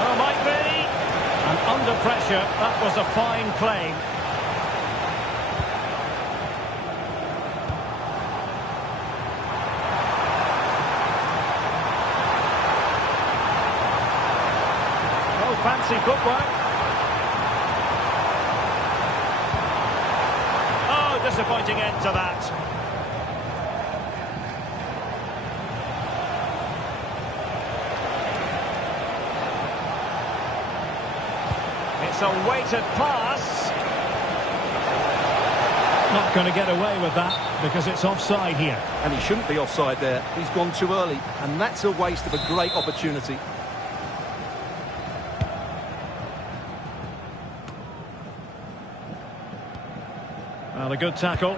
Oh, might be. And under pressure, that was a fine claim. Oh, fancy footwork. Oh, disappointing end to that. It's a weighted pass. Not going to get away with that because it's offside here. And he shouldn't be offside there. He's gone too early, and that's a waste of a great opportunity. Well, a good tackle.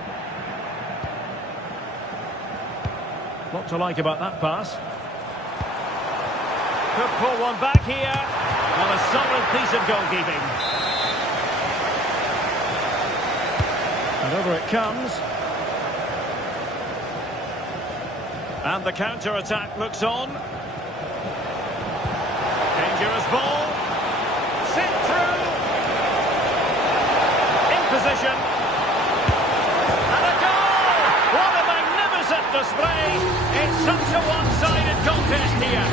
What to like about that pass? Could pull one back here. And a solid piece of goalkeeping. And over it comes. And the counter-attack looks on. Dangerous ball. Sent through. In position. And a goal! What a magnificent display. It's such a one-sided contest here.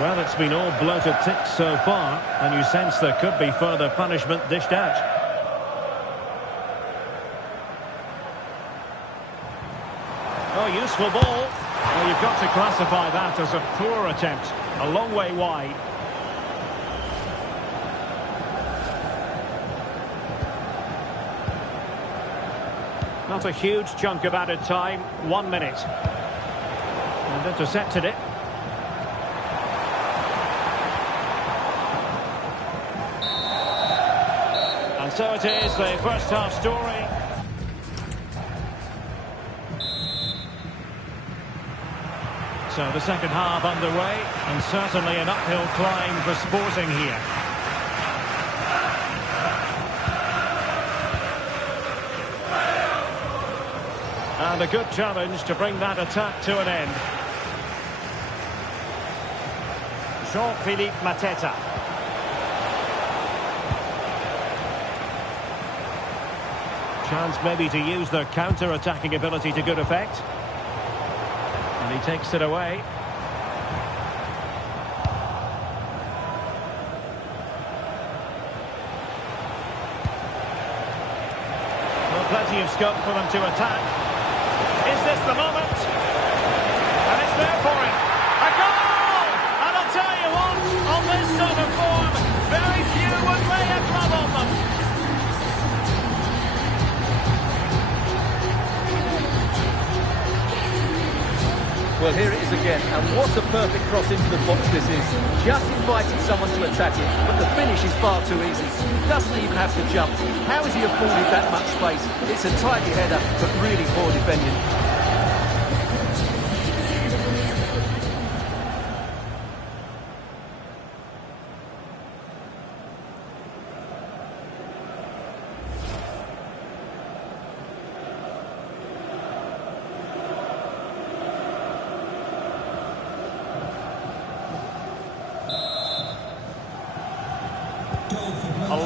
Well, it's been all bloated ticks so far, and you sense there could be further punishment dished out. Oh, useful ball. Well, you've got to classify that as a poor attempt. A long way wide. Not a huge chunk of added time. 1 minute. And intercepted it. So it is, the first half story. So the second half underway, and certainly an uphill climb for Sporting here. And a good challenge to bring that attack to an end. Jean-Philippe Mateta. Chance maybe to use their counter-attacking ability to good effect. And he takes it away. Well, plenty of scope for them to attack. Is this the moment? And it's there for him. A goal! And I'll tell you what, on this sort of form, very few would lay a glove on them. Well, here it is again, and what a perfect cross into the box this is. Just invited someone to attack it, but the finish is far too easy. He doesn't even have to jump. How has he afforded that much space? It's a tidy header, but really poor defending.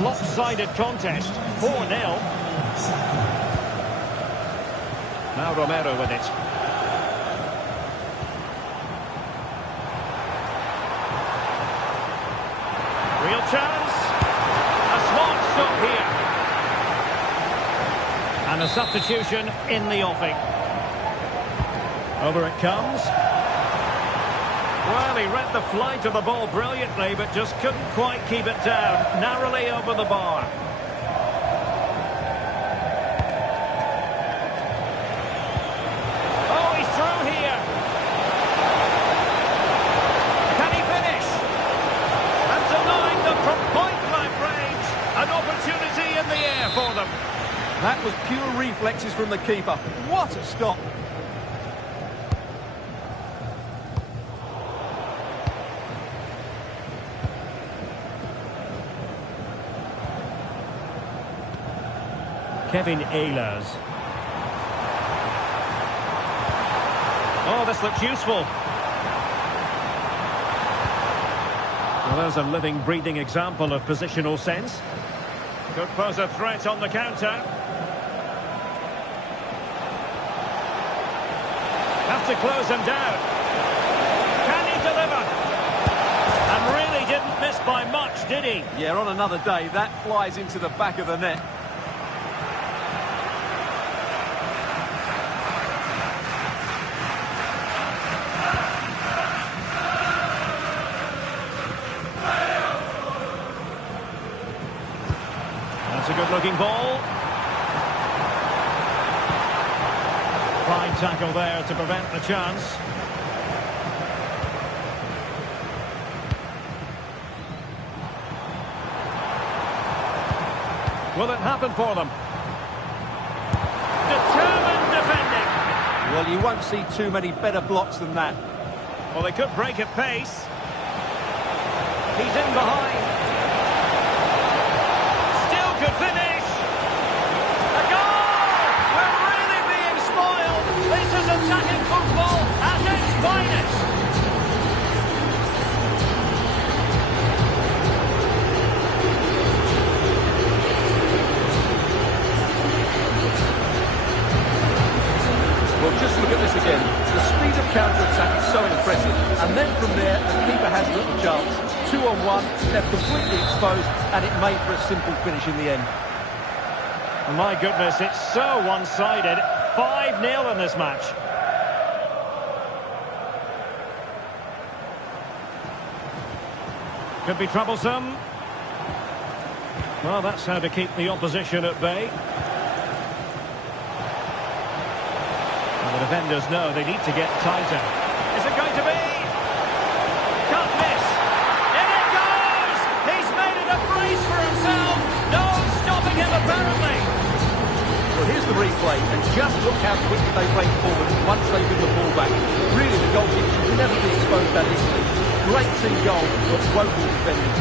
lopsided contest. 4-0. Now Romero with it. Real chance. A smart stop here. And a substitution in the offing. Over it comes. Well, he read the flight of the ball brilliantly, but just couldn't quite keep it down. Narrowly over the bar. Oh, he's through here. Can he finish? And denied them from point-blank range. An opportunity in the air for them. That was pure reflexes from the keeper. What a stop. Kevin Ehlers. Oh, this looks useful. Well, there's a living, breathing example of positional sense. Could pose a threat on the counter. Have to close him down. Can he deliver? And really didn't miss by much, did he? Yeah, on another day, that flies into the back of the net. That's a good-looking ball. Fine tackle there to prevent the chance. Will it happen for them? Determined defending. Well, you won't see too many better blocks than that. Well, they could break at pace. He's in behind. Still could finish. A goal! We're really being spoiled. This is attacking football at its finest. Well, just look at this again. The speed of counter-attack is so impressive. And then from there, the keeper has little chance. 2-on-1, they're completely exposed, and it made for a simple finish in the end. My goodness, it's so one-sided. 5-0 in this match. Could be troublesome. Well, that's how to keep the opposition at bay. And the defenders know they need to get tighter. Is it going to be? Can't miss. In it goes! He's made it a brace for himself. No stopping him, apparently. Well, here's the replay, and just look how quickly they break forward once they win the ball back. Really, the goalkeeper should never be exposed that easily. Great team goal, but woeful defending.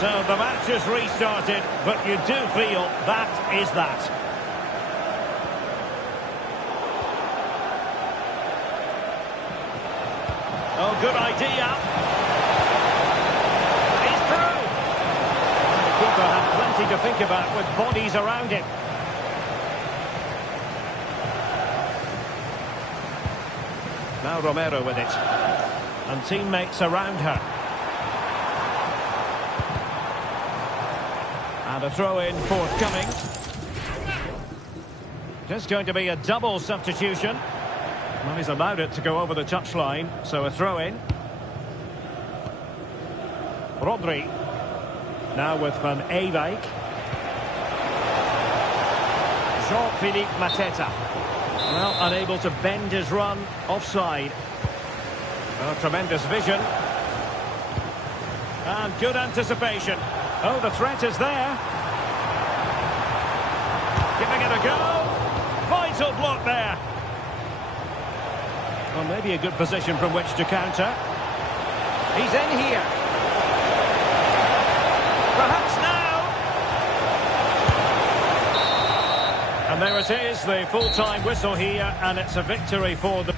So the match is restarted, but you do feel that is that. Oh, good idea. He's through. The keeper had plenty to think about with bodies around him. Now Romero with it. And teammates around her. And a throw-in forthcoming. Just going to be a double substitution. Well, he's allowed it to go over the touchline, so a throw-in. Rodri. Now with Van Ewijk. Jean-Philippe Mateta. Well, unable to bend his run, offside. Well, tremendous vision. And good anticipation. Oh, the threat is there. Giving it a go. Vital block there. Well, maybe a good position from which to counter. He's in here. Perhaps now. And there it is, the full-time whistle here, and it's a victory for the...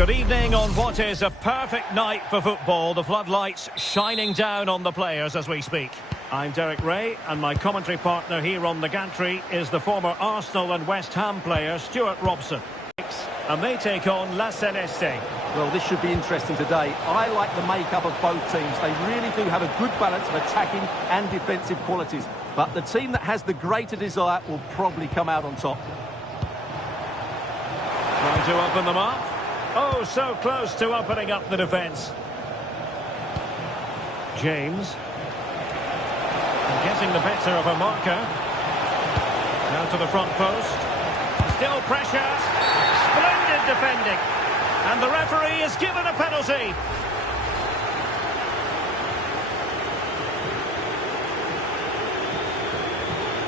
Good evening on what is a perfect night for football. The floodlights shining down on the players as we speak. I'm Derek Ray, and my commentary partner here on the gantry is the former Arsenal and West Ham player Stuart Robson. And they take on La Celeste. Well, this should be interesting today. I like the makeup of both teams. They really do have a good balance of attacking and defensive qualities. But the team that has the greater desire will probably come out on top. Trying to open them up. Oh, so close to opening up the defence. James. Getting the better of a marker. Now to the front post. Still pressure. Splendid defending. And the referee is given a penalty.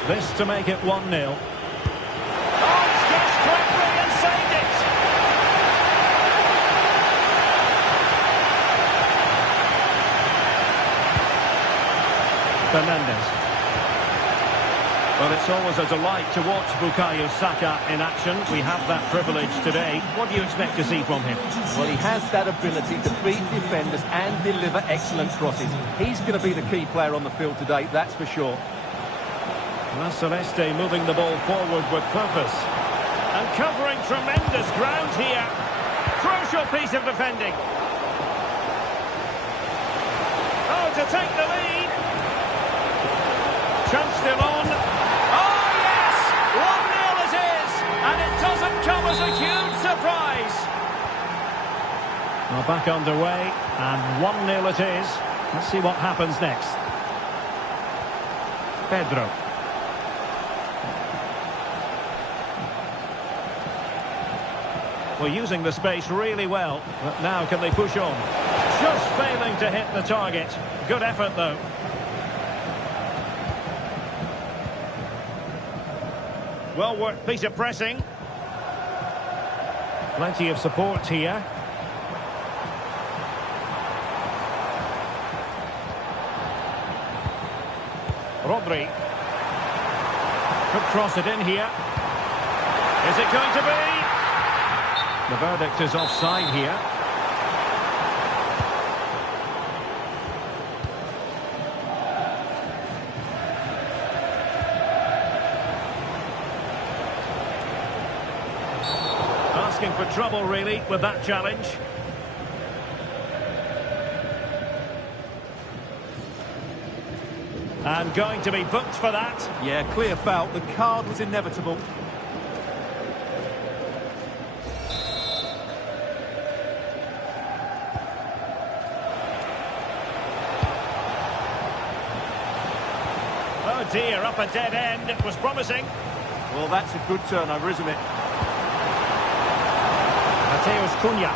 This to make it 1-0. Oh, it's guessed correctly and saved it. Fernandes. Well, it's always a delight to watch Bukayo Saka in action. We have that privilege today. What do you expect to see from him? Well, he has that ability to beat defenders and deliver excellent crosses. He's going to be the key player on the field today, that's for sure. La Celeste moving the ball forward with purpose. And covering tremendous ground here. Crucial piece of defending. Oh, to take the lead. Chance still on. Oh, yes! 1-0 it is! And it doesn't come as a huge surprise. Well, back underway, and 1-0 it is. Let's see what happens next. Pedro. Well, using the space really well. But now can they push on? Just failing to hit the target. Good effort, though. Well-worked piece of pressing. Plenty of support here. Rodri. Could cross it in here. Is it going to be? The verdict is offside here. Asking for trouble, really, with that challenge. And going to be booked for that. Yeah, clear foul. The card was inevitable. Oh dear, up a dead end. It was promising. Well, that's a good turnover, isn't it? Mateus Cunha.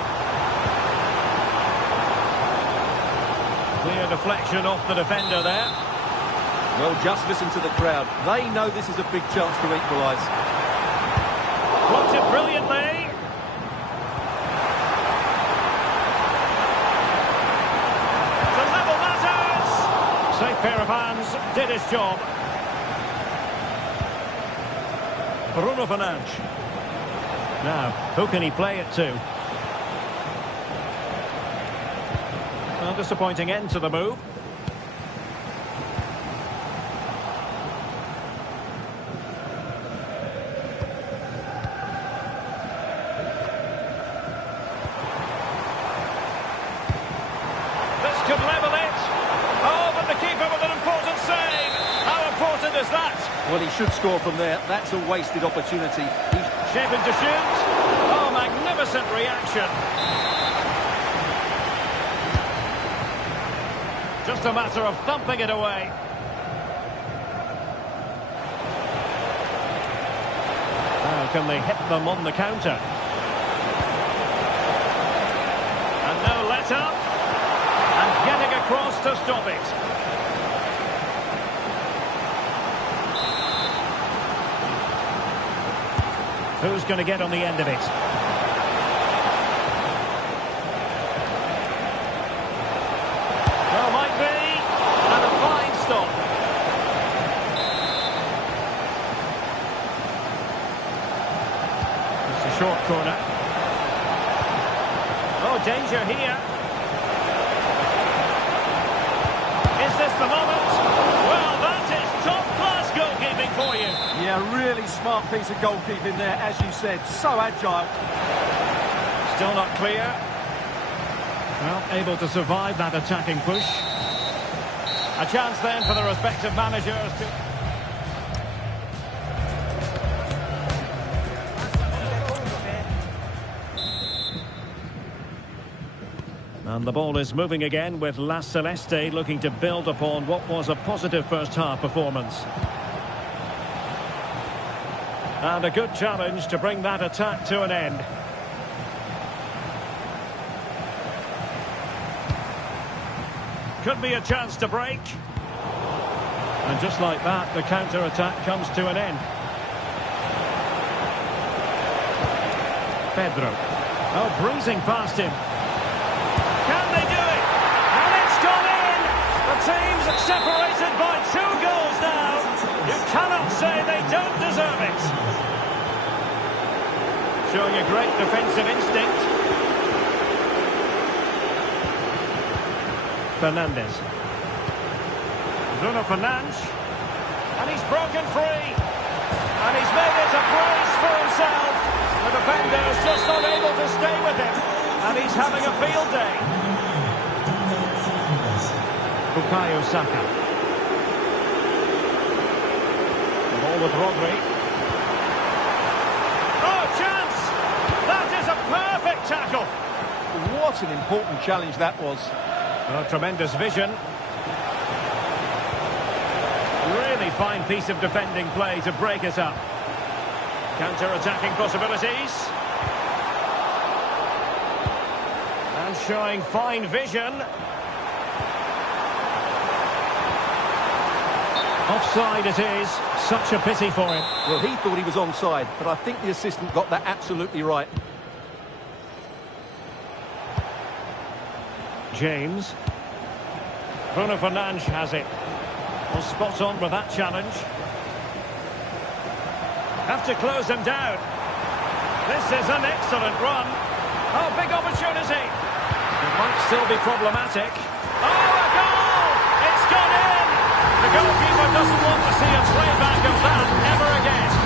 Clear deflection off the defender there. Well, just listen to the crowd. They know this is a big chance to equalise. Blocked it brilliantly. To level matters. Safe pair of hands, did his job. Bruno Fernandes. Now, who can he play it to? Well, disappointing end to the move. This could level it. Oh, but the keeper with an important save. How important is that? Well, he should score from there. That's a wasted opportunity. He's Shaping to shoot. Oh, magnificent reaction. Just a matter of thumping it away. Now, can they hit them on the counter? And no let-up. And getting across to stop it. Who's going to get on the end of it? Well, might be. And a fine stop. It's a short corner. danger here. Is this the moment? Well, that is top-class goalkeeping for you. Yeah, really smart piece of goalkeeping there, as you said. So agile. Still not clear. Well, able to survive that attacking push. A chance then for the respective managers to... And the ball is moving again with La Celeste looking to build upon what was a positive first-half performance. And a good challenge to bring that attack to an end. Could be a chance to break. And just like that, the counter-attack comes to an end. Pedro. Oh, breezing past him. Can they do it? And it's gone in! The team's separated by 2 goals now. You cannot say they don't deserve it. Showing a great defensive instinct. Fernandes. Bruno Fernandes. And he's broken free. And he's made it a brace for himself. The defender's just unable to stay with him. And he's having a field day. Bukayo Saka. The ball with Rodri. Oh, chance! That is a perfect tackle. What an important challenge that was. Oh, tremendous vision. Really fine piece of defending play to break it up. Counter-attacking possibilities. And showing fine vision. Offside it is. Such a pity for him. Well, he thought he was onside, but I think the assistant got that absolutely right. James. Bruno Fernandes has it. Well, spot on with that challenge. Have to close them down. This is an excellent run. Oh, big opportunity. It might still be problematic. Oh, a goal! It's gone in! The goalkeeper doesn't want to see a playback of that ever again.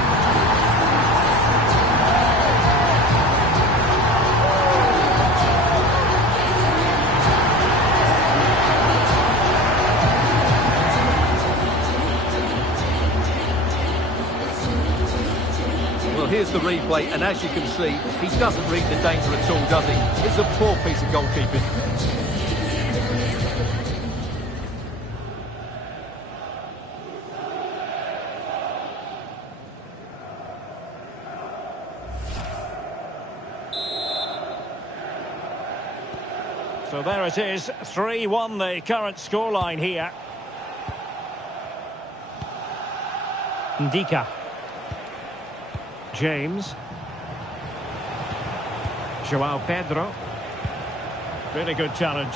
Well, here's the replay, and as you can see, he doesn't read the danger at all, does he? It's a poor piece of goalkeeping. So there it is, 3-1 the current scoreline here. Ndika. James. Joao Pedro. Really good challenge.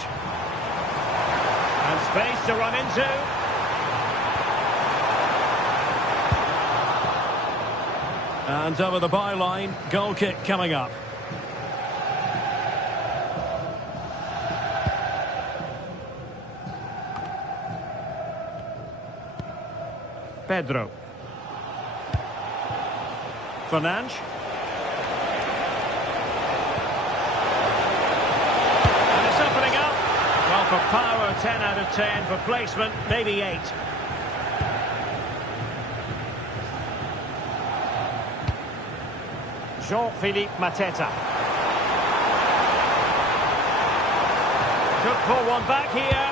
And space to run into. And over the byline, goal kick coming up. Pedro. Fernandes. And it's opening up. Well, for power, 10 out of 10. For placement, maybe 8. Jean-Philippe Mateta. Could pull one back here.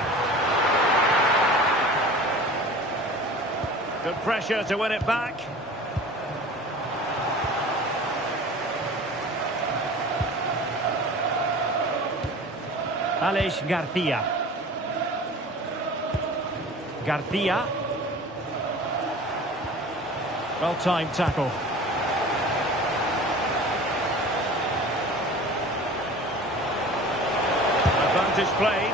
Good pressure to win it back. Aleix Garcia. Garcia. Well-timed tackle. Advantage played.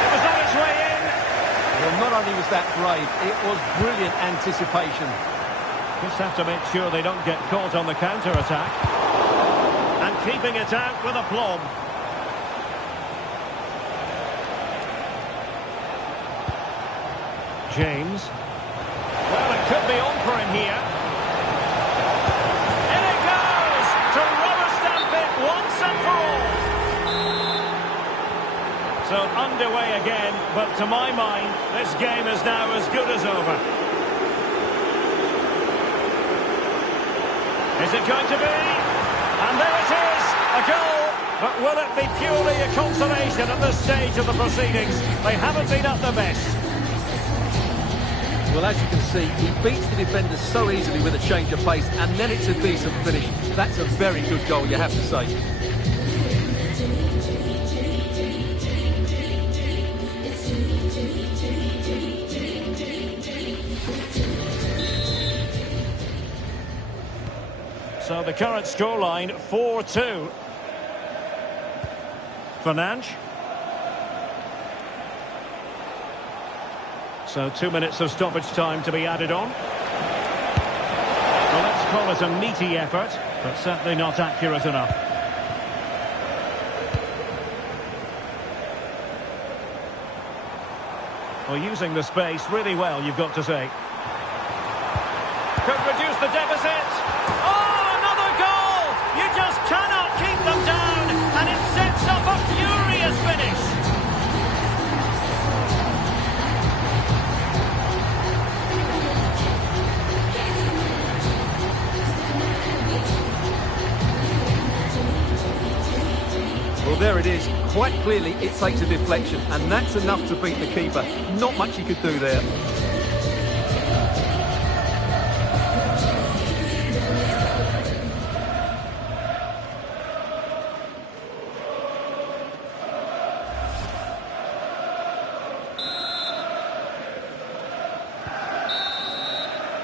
It was on its way in. Well, not only was that brave, it was brilliant anticipation. Just have to make sure they don't get caught on the counter-attack. And keeping it out with aplomb. James. Well, it could be on for him here. In it goes to rubber stamp it once and for all. So underway again, but to my mind, this game is now as good as over. Is it going to be? And there it is, a goal. But will it be purely a consolation at this stage of the proceedings? They haven't been at their best. Well, as you can see, he beats the defender so easily with a change of pace, and then it's a decent finish. That's a very good goal, you have to say. So the current scoreline, 4-2. Fernandes. So 2 minutes of stoppage time to be added on. Well, let's call it a meaty effort, but certainly not accurate enough. Well, using the space really well, you've got to say. Could reduce the deficit. Oh, another goal! You just cannot keep them down, and it sets up a furious finish. Well, there it is. Quite clearly, it takes a deflection, and that's enough to beat the keeper. Not much he could do there.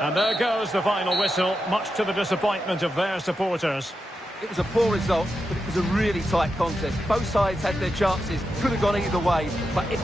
And there goes the final whistle, much to the disappointment of their supporters. It was a poor result, but it was a really tight contest. Both sides had their chances, could have gone either way, but it...